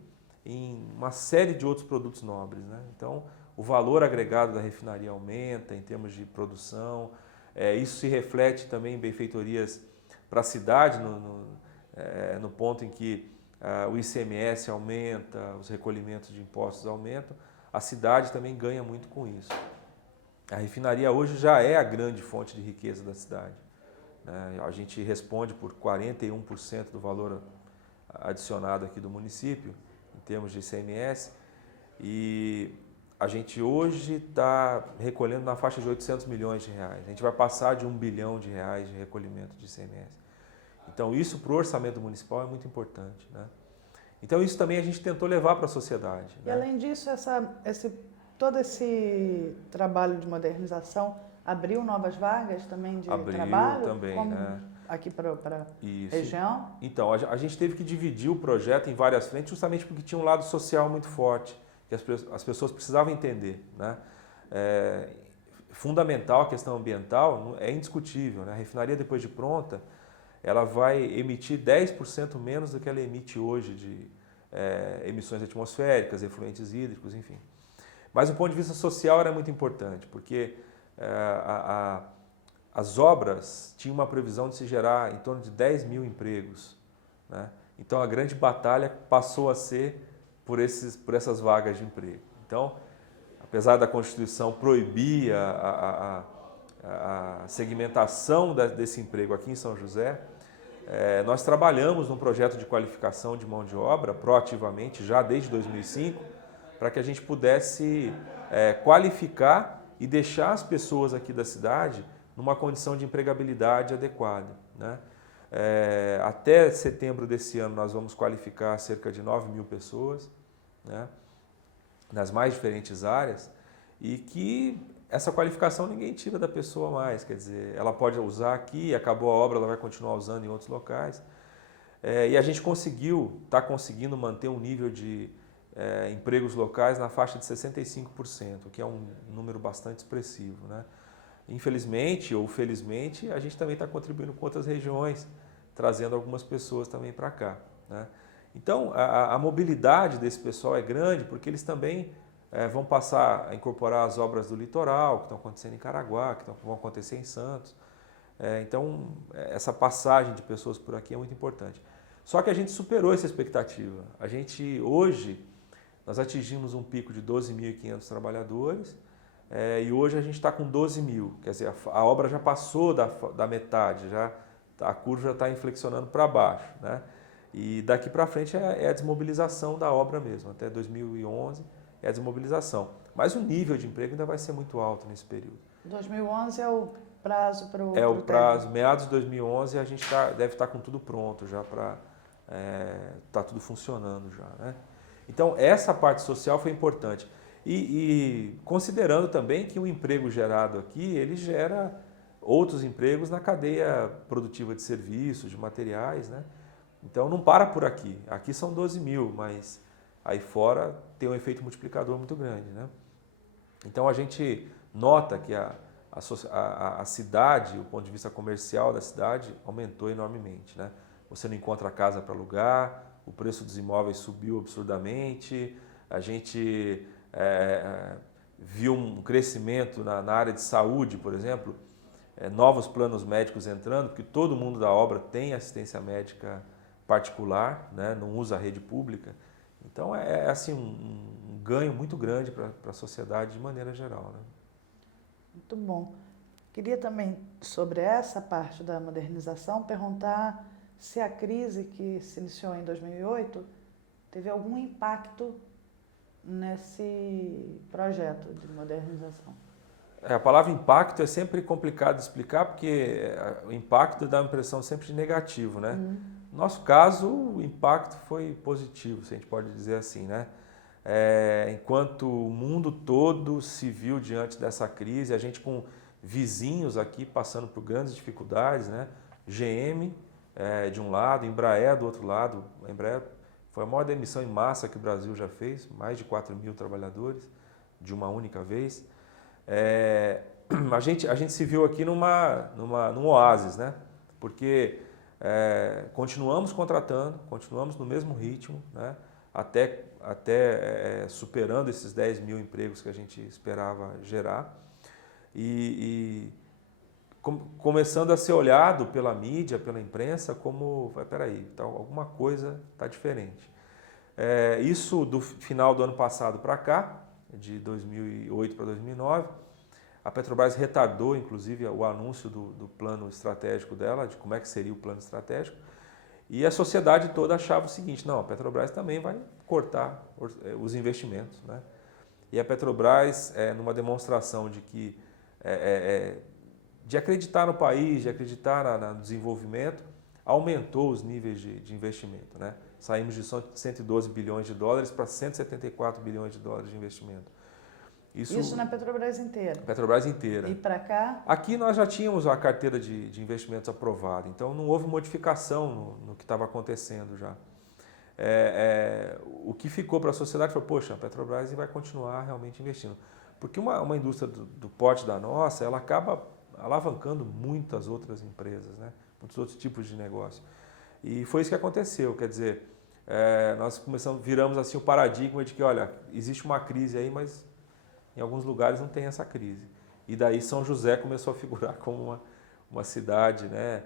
em uma série de outros produtos nobres, né? Então o valor agregado da refinaria aumenta em termos de produção, isso se reflete também em benfeitorias para a cidade, no ponto em que o ICMS aumenta, os recolhimentos de impostos aumentam, a cidade também ganha muito com isso. A refinaria hoje já é a grande fonte de riqueza da cidade. A gente responde por 41% do valor adicionado aqui do município, em termos de ICMS, e a gente hoje está recolhendo na faixa de 800 milhões de reais. A gente vai passar de 1 bilhão de reais de recolhimento de ICMS. Então isso para o orçamento municipal é muito importante, né? Então isso também a gente tentou levar para a sociedade. E além disso, todo esse trabalho de modernização abriu novas vagas também de trabalho? Abriu também, como né? Aqui para a região? Então, a gente teve que dividir o projeto em várias frentes justamente porque tinha um lado social muito forte, que as pessoas precisavam entender, né? Fundamental a questão ambiental, é indiscutível, né? A refinaria depois de pronta, ela vai emitir 10% menos do que ela emite hoje de emissões atmosféricas, efluentes hídricos, enfim. Mas do ponto de vista social era muito importante, porque as obras tinham uma previsão de se gerar em torno de 10 mil empregos, né? Então a grande batalha passou a ser por essas vagas de emprego. Então, apesar da Constituição proibir a segmentação desse emprego aqui em São José, nós trabalhamos num projeto de qualificação de mão de obra proativamente, já desde 2005, para que a gente pudesse qualificar e deixar as pessoas aqui da cidade numa condição de empregabilidade adequada, né? Até setembro desse ano nós vamos qualificar cerca de 9 mil pessoas, né, nas mais diferentes áreas, e que essa qualificação ninguém tira da pessoa mais, quer dizer, ela pode usar aqui, acabou a obra, ela vai continuar usando em outros locais. E a gente está conseguindo manter um nível de empregos locais na faixa de 65%, que é um número bastante expressivo, né? Infelizmente ou felizmente, a gente também está contribuindo com outras regiões, trazendo algumas pessoas também para cá, né? Então, a mobilidade desse pessoal é grande, porque eles também vão passar a incorporar as obras do litoral, que estão acontecendo em Caraguá, que vão acontecer em Santos. Então, essa passagem de pessoas por aqui é muito importante. Só que a gente superou essa expectativa. Hoje, nós atingimos um pico de 12.500 trabalhadores, e hoje a gente está com 12 mil, quer dizer, a obra já passou da metade, a curva já está inflexionando para baixo, né? E daqui para frente é a desmobilização da obra mesmo, até 2011 é a desmobilização. Mas o nível de emprego ainda vai ser muito alto nesse período. 2011 é o prazo para o o prazo, meados de 2011 a gente deve estar com tudo pronto já para tá tudo funcionando já, né? Então essa parte social foi importante. E considerando também que o emprego gerado aqui, ele gera outros empregos na cadeia produtiva de serviços, de materiais, né? Então não para por aqui. Aqui são 12 mil, mas aí fora tem um efeito multiplicador muito grande, né? Então a gente nota que a cidade, o ponto de vista comercial da cidade, aumentou enormemente, né? Você não encontra casa para alugar, o preço dos imóveis subiu absurdamente, a gente viu um crescimento na área de saúde, por exemplo, novos planos médicos entrando, porque todo mundo da obra tem assistência médica particular, né? Não usa a rede pública. Então é assim um ganho muito grande para a sociedade de maneira geral, né? Muito bom. Queria também, sobre essa parte da modernização, perguntar se a crise que se iniciou em 2008 teve algum impacto nesse projeto de modernização. A palavra impacto é sempre complicado de explicar, porque o impacto dá uma impressão sempre de negativo, né? No nosso caso, o impacto foi positivo, se a gente pode dizer assim, né? Enquanto o mundo todo se viu diante dessa crise, a gente com vizinhos aqui passando por grandes dificuldades, né? GM de um lado, Embraer do outro lado. A Embraer foi a maior demissão em massa que o Brasil já fez, mais de 4 mil trabalhadores de uma única vez. A gente se viu aqui num oásis, né? Porque continuamos contratando, continuamos no mesmo ritmo, né? Até superando esses 10 mil empregos que a gente esperava gerar e começando a ser olhado pela mídia, pela imprensa como, peraí, alguma coisa está diferente. Isso do final do ano passado para cá, de 2008 para 2009, a Petrobras retardou, inclusive, o anúncio do plano estratégico dela, de como é que seria o plano estratégico, e a sociedade toda achava o seguinte, não, a Petrobras também vai cortar os investimentos, né? E a Petrobras, numa demonstração de que de acreditar no país, de acreditar no desenvolvimento, aumentou os níveis de investimento, né? Saímos de 112 bilhões de dólares para 174 bilhões de dólares de investimento. Isso na Petrobras inteira? Petrobras inteira. E para cá? Aqui nós já tínhamos a carteira de investimentos aprovada, então não houve modificação no que estava acontecendo já. O que ficou para a sociedade foi, poxa, a Petrobras vai continuar realmente investindo. Porque uma indústria do porte da nossa, ela acaba alavancando muitas outras empresas, né? muitos outros tipos de negócio. E foi isso que aconteceu, quer dizer, nós viramos assim o paradigma de que, olha, existe uma crise aí, mas em alguns lugares não tem essa crise. E daí São José começou a figurar como uma cidade, né?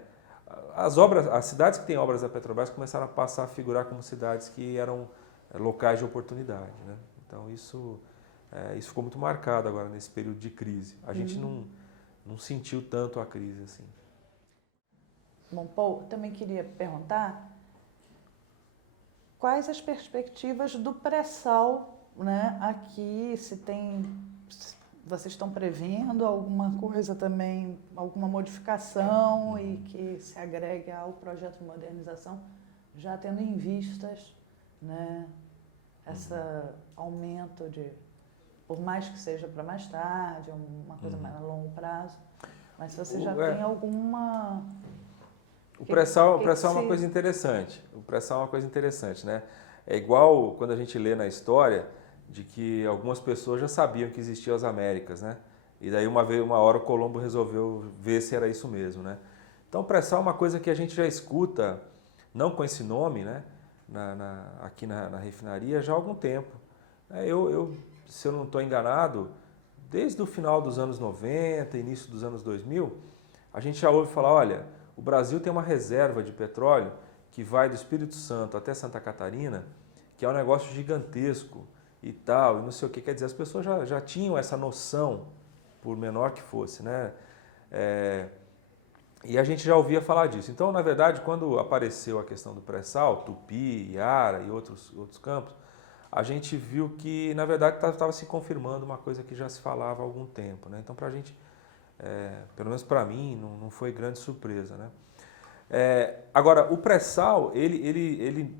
As cidades que têm obras da Petrobras começaram a passar a figurar como cidades que eram locais de oportunidade, né? Então isso ficou muito marcado agora nesse período de crise. A gente não sentiu tanto a crise assim. Bom, Paul, eu também queria perguntar quais as perspectivas do pré-sal, né, aqui, vocês estão prevendo alguma coisa também, alguma modificação e que se agregue ao projeto de modernização, já tendo em vistas, né, esse aumento por mais que seja para mais tarde, uma coisa mais a longo prazo, mas se você já tem alguma... O pré-sal é uma coisa interessante. O pré-sal é uma coisa interessante, né? É igual quando a gente lê na história de que algumas pessoas já sabiam que existiam as Américas, né? E daí uma hora o Colombo resolveu ver se era isso mesmo, né? Então o pré-sal é uma coisa que a gente já escuta, não com esse nome, né? Aqui na refinaria já há algum tempo. Se eu não estou enganado, desde o final dos anos 90, início dos anos 2000, a gente já ouve falar, olha, o Brasil tem uma reserva de petróleo que vai do Espírito Santo até Santa Catarina, que é um negócio gigantesco e tal, e não sei o que. Quer dizer, as pessoas já tinham essa noção, por menor que fosse, né? E a gente já ouvia falar disso. Então, na verdade, quando apareceu a questão do pré-sal, Tupi, Iara e outros campos, a gente viu que, na verdade, estava se confirmando uma coisa que já se falava há algum tempo, né? Então, para a gente... pelo menos para mim, não foi grande surpresa, né? Agora, o pré-sal, ele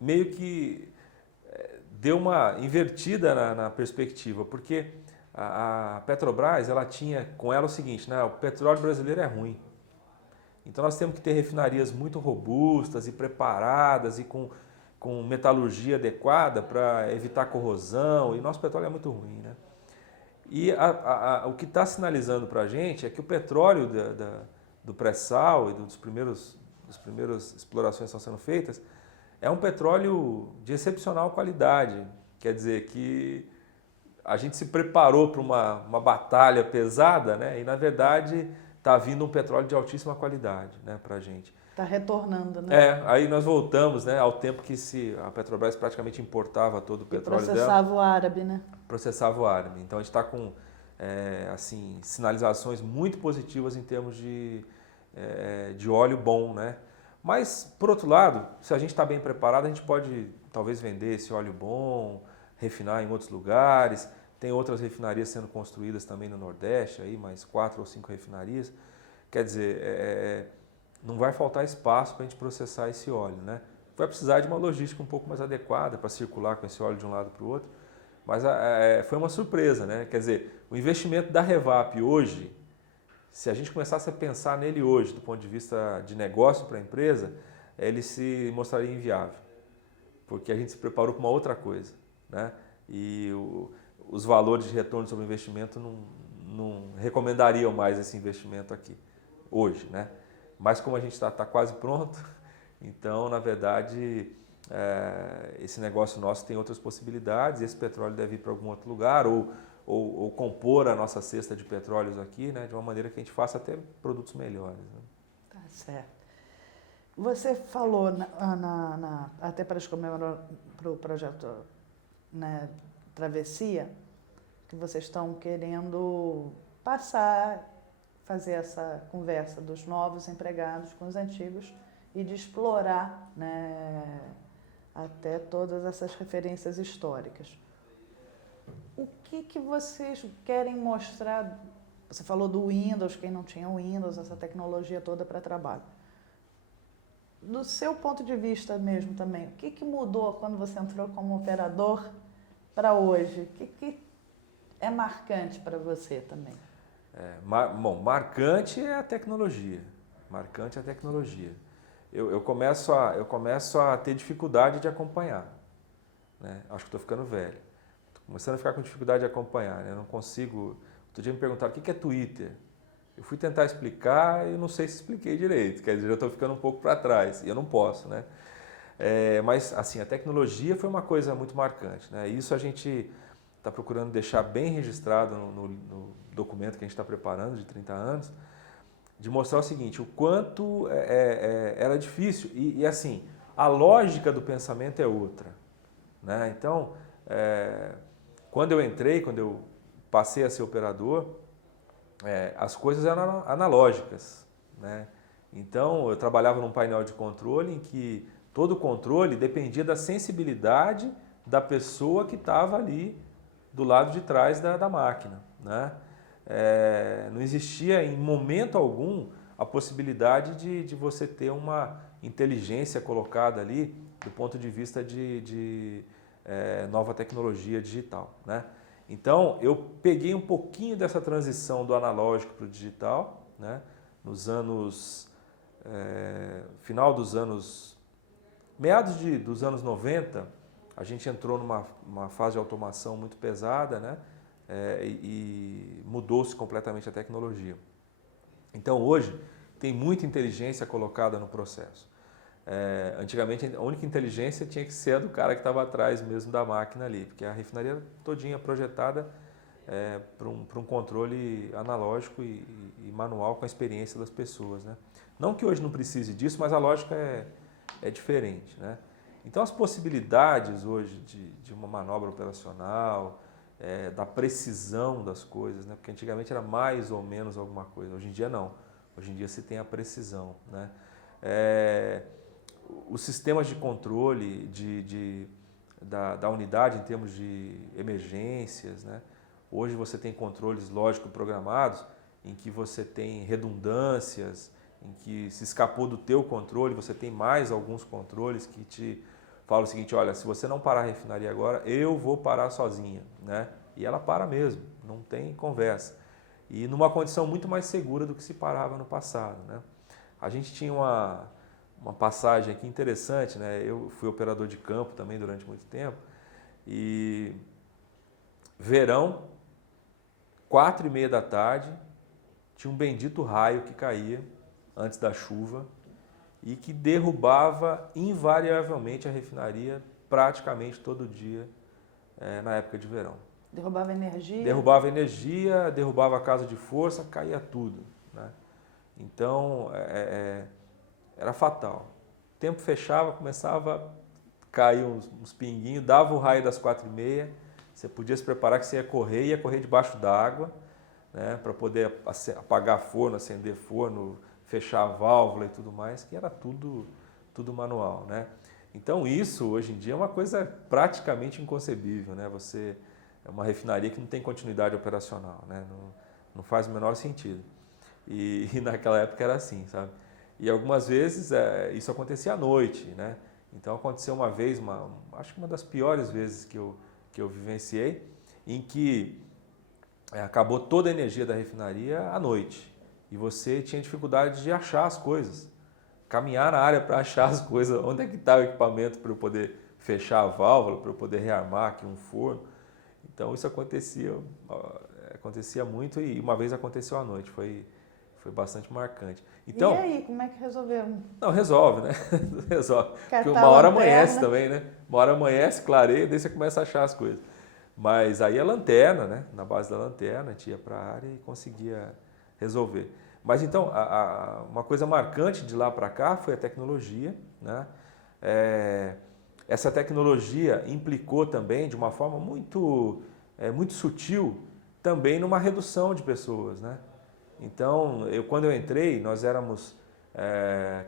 meio que deu uma invertida na perspectiva, porque a Petrobras, ela tinha com ela o seguinte, né? O petróleo brasileiro é ruim. Então nós temos que ter refinarias muito robustas e preparadas e com metalurgia adequada para evitar corrosão, e nosso petróleo é muito ruim, né? E o que está sinalizando para a gente é que o petróleo do pré-sal e dos primeiras explorações que estão sendo feitas é um petróleo de excepcional qualidade. Quer dizer que a gente se preparou para uma batalha pesada, né? E na verdade está vindo um petróleo de altíssima qualidade, né, para a gente. Está retornando, né? Aí nós voltamos, né, ao tempo que a Petrobras praticamente importava todo o petróleo dela. Processava o árabe, né? Processava o árabe. Então a gente está com assim, sinalizações muito positivas em termos de óleo bom, né? Mas, por outro lado, se a gente está bem preparado, a gente pode talvez vender esse óleo bom, refinar em outros lugares. Tem outras refinarias sendo construídas também no Nordeste, aí, mais 4 ou 5 refinarias. Quer dizer, não vai faltar espaço para a gente processar esse óleo, né? Vai precisar de uma logística um pouco mais adequada para circular com esse óleo de um lado para o outro. Mas foi uma surpresa, né? Quer dizer, o investimento da Revap hoje, se a gente começasse a pensar nele hoje, do ponto de vista de negócio para a empresa, ele se mostraria inviável. Porque a gente se preparou para uma outra coisa, né? E os valores de retorno sobre o investimento não recomendariam mais esse investimento aqui, hoje, né? Mas como a gente está quase pronto, então, na verdade, esse negócio nosso tem outras possibilidades, esse petróleo deve ir para algum outro lugar ou compor a nossa cesta de petróleos aqui, né, de uma maneira que a gente faça até produtos melhores, né? Tá certo. Você falou, até para o projeto, né, Travessia, que vocês estão querendo fazer essa conversa dos novos empregados com os antigos e de explorar, né, até todas essas referências históricas. O que vocês querem mostrar? Você falou do Windows, quem não tinha Windows, essa tecnologia toda para trabalho. Do seu ponto de vista mesmo também, o que mudou quando você entrou como operador para hoje? O que é marcante para você também? Bom, marcante é a tecnologia. Marcante é a tecnologia. Eu começo a ter dificuldade de acompanhar, né? Acho que estou ficando velho. Estou começando a ficar com dificuldade de acompanhar, né? Eu não consigo... Outro dia me perguntaram o que é Twitter. Eu fui tentar explicar e não sei se expliquei direito, quer dizer, eu estou ficando um pouco para trás e eu não posso, né? Mas assim, a tecnologia foi uma coisa muito marcante, né? Isso a gente está procurando deixar bem registrado no documento que a gente está preparando de 30 anos, de mostrar o seguinte, o quanto era difícil e assim, a lógica do pensamento é outra, né? Então, quando eu passei a ser operador, as coisas eram analógicas, né? Então, eu trabalhava num painel de controle em que todo o controle dependia da sensibilidade da pessoa que estava ali do lado de trás da máquina, né? Não existia em momento algum a possibilidade de você ter uma inteligência colocada ali do ponto de vista de nova tecnologia digital, né? Então, eu peguei um pouquinho dessa transição do analógico para o digital, né? Nos anos, meados dos anos 90, a gente entrou numa fase de automação muito pesada, né? E mudou-se completamente a tecnologia. Então, hoje, tem muita inteligência colocada no processo. Antigamente, a única inteligência tinha que ser a do cara que estava atrás mesmo da máquina ali, porque a refinaria todinha projetada para um controle analógico e manual com a experiência das pessoas, né? Não que hoje não precise disso, mas a lógica é diferente, né? Então, as possibilidades hoje de uma manobra operacional, da precisão das coisas, né? Porque antigamente era mais ou menos alguma coisa, hoje em dia não. Hoje em dia se tem a precisão, né? Os sistemas de controle da unidade em termos de emergências, né? Hoje você tem controles lógico programados em que você tem redundâncias, em que se escapou do teu controle, você tem mais alguns controles que te falam o seguinte, olha, se você não parar a refinaria agora, eu vou parar sozinha, né? E ela para mesmo, não tem conversa. E numa condição muito mais segura do que se parava no passado, né? A gente tinha uma passagem aqui interessante, né? Eu fui operador de campo também durante muito tempo e verão, 4:30 da tarde, tinha um bendito raio que caía antes da chuva e que derrubava invariavelmente a refinaria praticamente todo dia na época de verão. Derrubava energia? Derrubava energia, derrubava a casa de força, caía tudo, né? Então, era fatal. O tempo fechava, começava a cair uns pinguinhos, dava o raio das 4:30, você podia se preparar que você ia correr debaixo d'água, né, para poder apagar forno, acender forno, fechar a válvula e tudo mais, que era tudo manual, né? Então isso, hoje em dia, é uma coisa praticamente inconcebível, né? É uma refinaria que não tem continuidade operacional, né? Não faz o menor sentido. E naquela época era assim, sabe? E algumas vezes isso acontecia à noite, né? Então aconteceu uma vez, acho que uma das piores vezes que eu vivenciei, em que acabou toda a energia da refinaria à noite. E você tinha dificuldade de achar as coisas, caminhar na área para achar as coisas, onde é que está o equipamento para eu poder fechar a válvula, para eu poder rearmar aqui um forno. Então isso acontecia muito e uma vez aconteceu à noite, foi bastante marcante. Então, e aí, como é que resolveram? Não, resolve, né? Resolve. Porque Catar uma hora a lanterna. amanhece também, né? Uma hora amanhece, clareia, daí você começa a achar as coisas. Mas aí a lanterna, né? Na base da lanterna, a gente ia para a área e conseguia resolver. Mas então, uma coisa marcante de lá para cá foi a tecnologia, né? Essa tecnologia implicou também, de uma forma muito sutil, também numa redução de pessoas, né? Então, quando eu entrei, nós éramos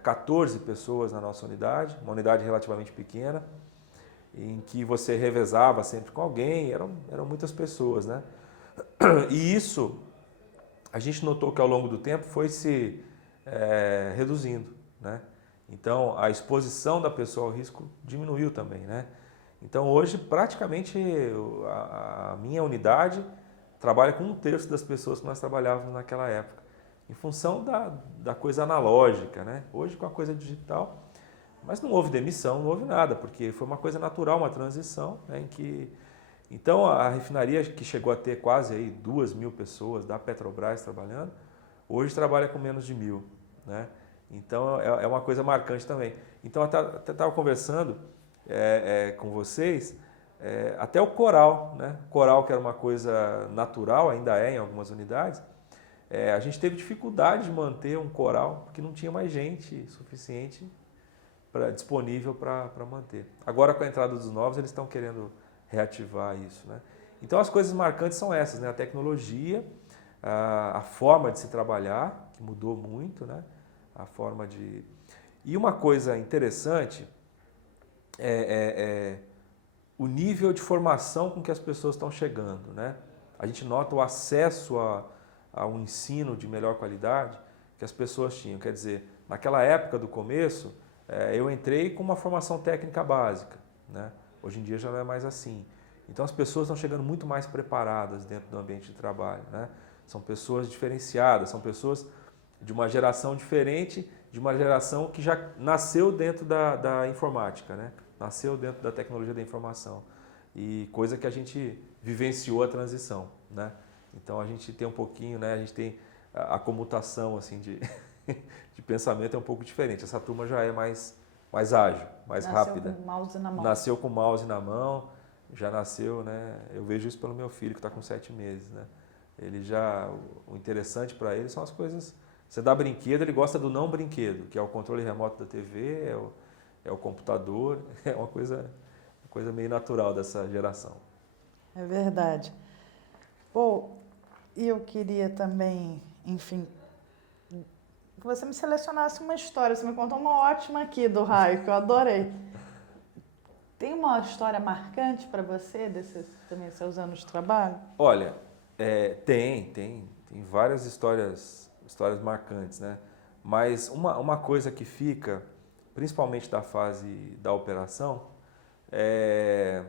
14 pessoas na nossa unidade, uma unidade relativamente pequena, em que você revezava sempre com alguém, eram muitas pessoas, né? E isso, a gente notou que ao longo do tempo foi se reduzindo, né? Então, a exposição da pessoa ao risco diminuiu também, né? Então, hoje, praticamente, a minha unidade trabalha com 1/3 das pessoas que nós trabalhávamos naquela época, em função da coisa analógica, né? Hoje, com a coisa digital, mas não houve demissão, não houve nada, porque foi uma coisa natural, uma transição, né, em que... Então, a refinaria, que chegou a ter quase aí 2.000 pessoas da Petrobras trabalhando, hoje trabalha com menos de 1.000, né? Então é uma coisa marcante também. Então até estava conversando com vocês, até o coral, né? Coral, que era uma coisa natural, ainda é em algumas unidades, a gente teve dificuldade de manter um coral, porque não tinha mais gente suficiente disponível para manter. Agora, com a entrada dos novos, eles estão querendo reativar isso, né? Então, as coisas marcantes são essas, né? A tecnologia, a forma de se trabalhar, que mudou muito, né? A forma de... E uma coisa interessante o nível de formação com que as pessoas estão chegando, né? A gente nota o acesso a um ensino de melhor qualidade que as pessoas tinham. Quer dizer, naquela época do começo, eu entrei com uma formação técnica básica, né? Hoje em dia já não é mais assim. Então as pessoas estão chegando muito mais preparadas dentro do ambiente de trabalho, né? São pessoas diferenciadas, são pessoas de uma geração diferente, de uma geração que já nasceu dentro da informática, né? Nasceu dentro da tecnologia da informação. E coisa que a gente vivenciou a transição, né? Então a gente tem um pouquinho, né? A gente tem a comutação assim de pensamento é um pouco diferente. Essa turma já é mais ágil, mais rápida. Nasceu com o mouse na mão. Nasceu com o mouse na mão, já nasceu, né? Eu vejo isso pelo meu filho que está com 7 meses, né? Ele já, o interessante para ele são as coisas. Você dá brinquedo, ele gosta do não brinquedo, que é o controle remoto da TV, é o computador, é uma coisa meio natural dessa geração. É verdade. Pô, e eu queria também, enfim, que você me selecionasse uma história. Você me contou uma ótima aqui do raio, que eu adorei. Tem uma história marcante para você desses também seus anos de trabalho? Olha, tem várias histórias marcantes, né? Mas uma coisa que fica, principalmente da fase da operação, é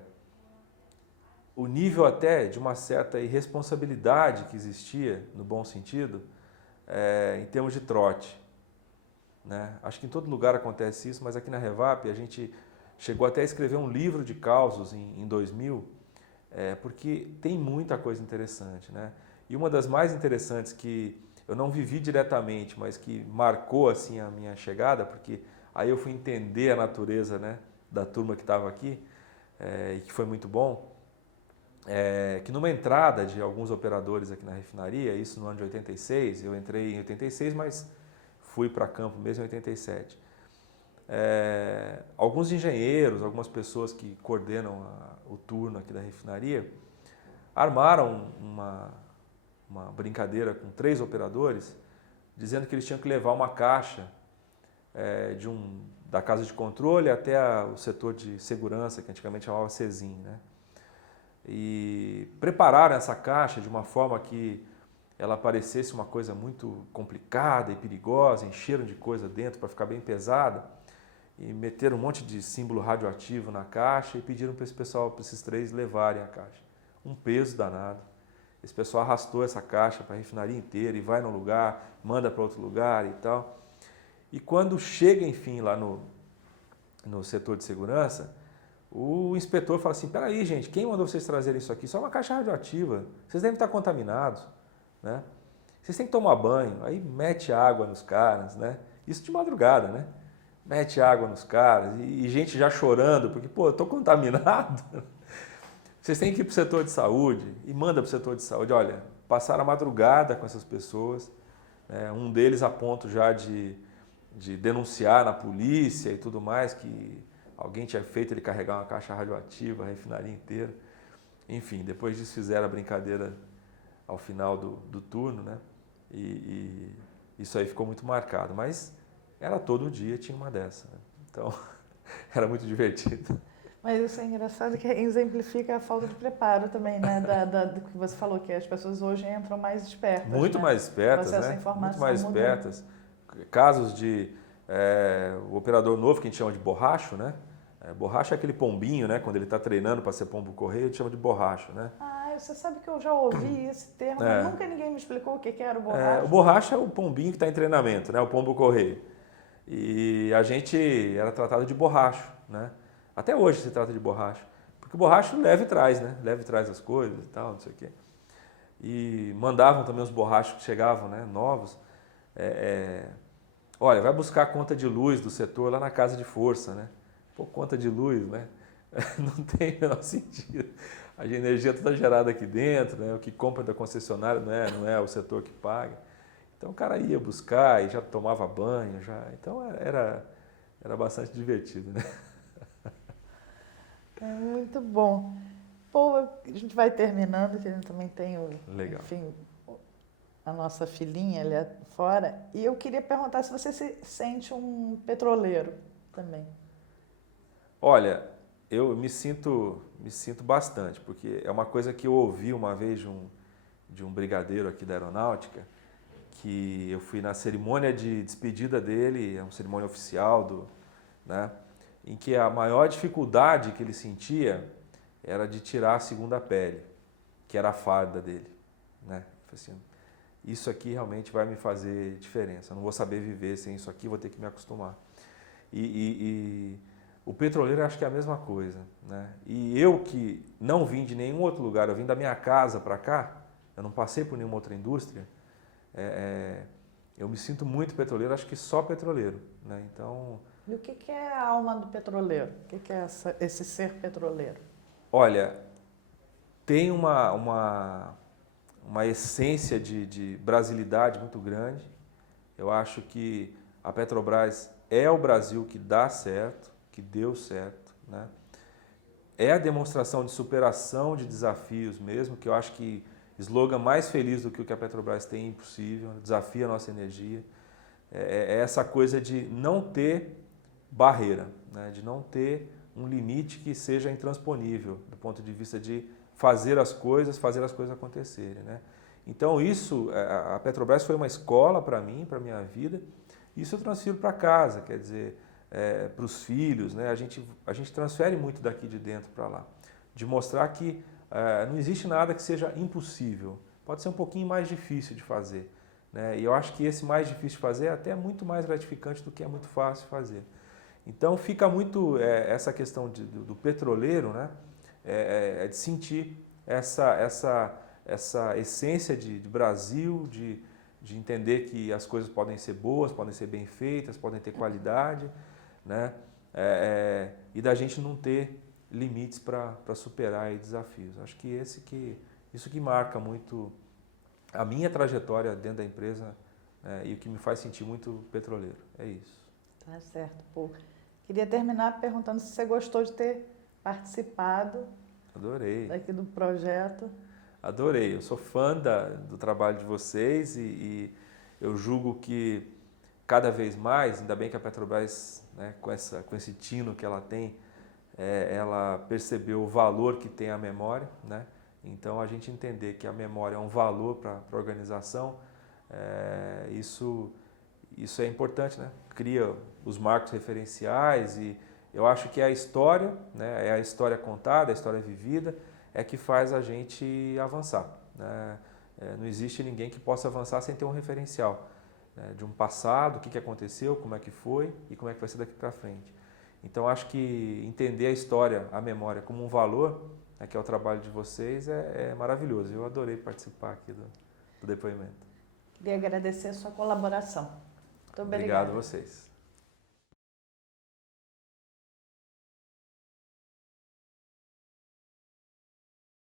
o nível até de uma certa irresponsabilidade que existia, no bom sentido, em termos de trote, né? Acho que em todo lugar acontece isso, mas aqui na Revap a gente chegou até a escrever um livro de causos em 2000, porque tem muita coisa interessante, né? E uma das mais interessantes que eu não vivi diretamente, mas que marcou assim a minha chegada, porque aí eu fui entender a natureza, né, da turma que estava aqui, e que foi muito bom, que numa entrada de alguns operadores aqui na refinaria, isso no ano de 86, eu entrei em 86, mas fui para campo mesmo em 87. Alguns engenheiros, algumas pessoas que coordenam o turno aqui da refinaria, armaram uma brincadeira com 3 operadores, dizendo que eles tinham que levar uma caixa da casa de controle até o setor de segurança, que antigamente chamava CESIM, né? E prepararam essa caixa de uma forma que ela parecesse uma coisa muito complicada e perigosa, encheram de coisa dentro para ficar bem pesada, e meteram um monte de símbolo radioativo na caixa e pediram para esse pessoal, para esses 3 levarem a caixa. Um peso danado. Esse pessoal arrastou essa caixa para a refinaria inteira e vai num lugar, manda para outro lugar e tal. E quando chega, enfim, lá no setor de segurança, o inspetor fala assim, peraí, gente, quem mandou vocês trazerem isso aqui? Isso é uma caixa radioativa, vocês devem estar contaminados, né? Vocês têm que tomar banho. Aí mete água nos caras, né? Isso de madrugada, né? Mete água nos caras e gente já chorando, porque, pô, eu estou contaminado. Vocês têm que ir para o setor de saúde e manda para o setor de saúde. Olha, passaram a madrugada com essas pessoas, né? Um deles a ponto já de denunciar na polícia e tudo mais, que alguém tinha feito ele carregar uma caixa radioativa, a refinaria inteira. Enfim, depois disso fizeram a brincadeira ao final do turno, né? E isso aí ficou muito marcado. Mas era todo dia tinha uma dessa, né? Então era muito divertido. Mas isso é engraçado, que exemplifica a falta de preparo também, né? Do que você falou, que as pessoas hoje entram mais espertas. Muito, né? Mais espertas, né? Muito mais espertas. Casos de o operador novo, que a gente chama de borracho, né? Borracho é aquele pombinho, né? Quando ele está treinando para ser pombo correio, a gente chama de borracho, né? Ah, você sabe que eu já ouvi esse termo, mas nunca ninguém me explicou o que era o borracho. O borracho é o pombinho que está em treinamento, né? O pombo correio. E a gente era tratado de borracho, né? Até hoje se trata de borracho, porque o borracho leva e traz, né? Leva e traz as coisas e tal, não sei o quê. E mandavam também os borrachos que chegavam, né? Novos. Olha, vai buscar a conta de luz do setor lá na casa de força, né? Pô, conta de luz, né? Não tem o menor sentido. A energia toda gerada aqui dentro, né? O que compra da concessionária não é o setor que paga. Então o cara ia buscar e já tomava banho, então era bastante divertido, né? É muito bom. Pô, a gente vai terminando, que a gente também tem Legal. enfim, a nossa filhinha ali fora. E eu queria perguntar se você se sente um petroleiro também. Olha, eu me sinto bastante, porque é uma coisa que eu ouvi uma vez de um brigadeiro aqui da aeronáutica, que eu fui na cerimônia de despedida dele, é uma cerimônia oficial, né, em que a maior dificuldade que ele sentia era de tirar a segunda pele, que era a farda dele, né? Eu falei assim, isso aqui realmente vai me fazer diferença, eu não vou saber viver sem isso aqui, vou ter que me acostumar. E o petroleiro eu acho que é a mesma coisa, né? E eu que não vim de nenhum outro lugar, eu vim da minha casa para cá, eu não passei por nenhuma outra indústria, eu me sinto muito petroleiro, acho que só petroleiro, né? Então, E o que é a alma do petroleiro? O que é esse ser petroleiro? olha, tem uma essência de brasilidade muito grande. Eu acho que a Petrobras é o Brasil que dá certo, que deu certo, né? É a demonstração de superação de desafios mesmo, que eu acho que slogan mais feliz do que o que a Petrobras tem é impossível, desafia a nossa energia. É essa coisa de não ter barreira, né? De não ter um limite que seja intransponível do ponto de vista de fazer as coisas acontecerem, né? Então isso, a Petrobras foi uma escola para mim, para a minha vida, isso eu transfiro para casa, quer dizer, para os filhos, né? A gente transfere muito daqui de dentro para lá, de mostrar que não existe nada que seja impossível, pode ser um pouquinho mais difícil de fazer, né? E eu acho que esse mais difícil de fazer é até muito mais gratificante do que é muito fácil de fazer. Então fica muito essa questão do petroleiro, né? De sentir essa essência de Brasil, de entender que as coisas podem ser boas, podem ser bem feitas, podem ter qualidade, né? E da gente não ter limites para superar aí desafios. Acho que isso que marca muito a minha trajetória dentro da empresa, e o que me faz sentir muito petroleiro. É isso. Tá certo, pô. Queria terminar perguntando se você gostou de ter participado. Adorei. Daqui do projeto. Adorei. Eu sou fã do trabalho de vocês e eu julgo que cada vez mais, ainda bem que a Petrobras, né, com esse tino que ela tem, ela percebeu o valor que tem a memória, né? Então a gente entender que a memória é um valor para a organização, isso é importante, né? Cria os marcos referenciais e eu acho que é a história, né? É a história contada, a história vivida, é que faz a gente avançar, né? Não existe ninguém que possa avançar sem ter um referencial, né? De um passado, o que aconteceu, como é que foi e como é que vai ser daqui para frente. Então acho que entender a história, a memória como um valor, né, que é o trabalho de vocês, é maravilhoso. Eu adorei participar aqui do depoimento. Queria agradecer a sua colaboração. Muito obrigada. Obrigado a vocês.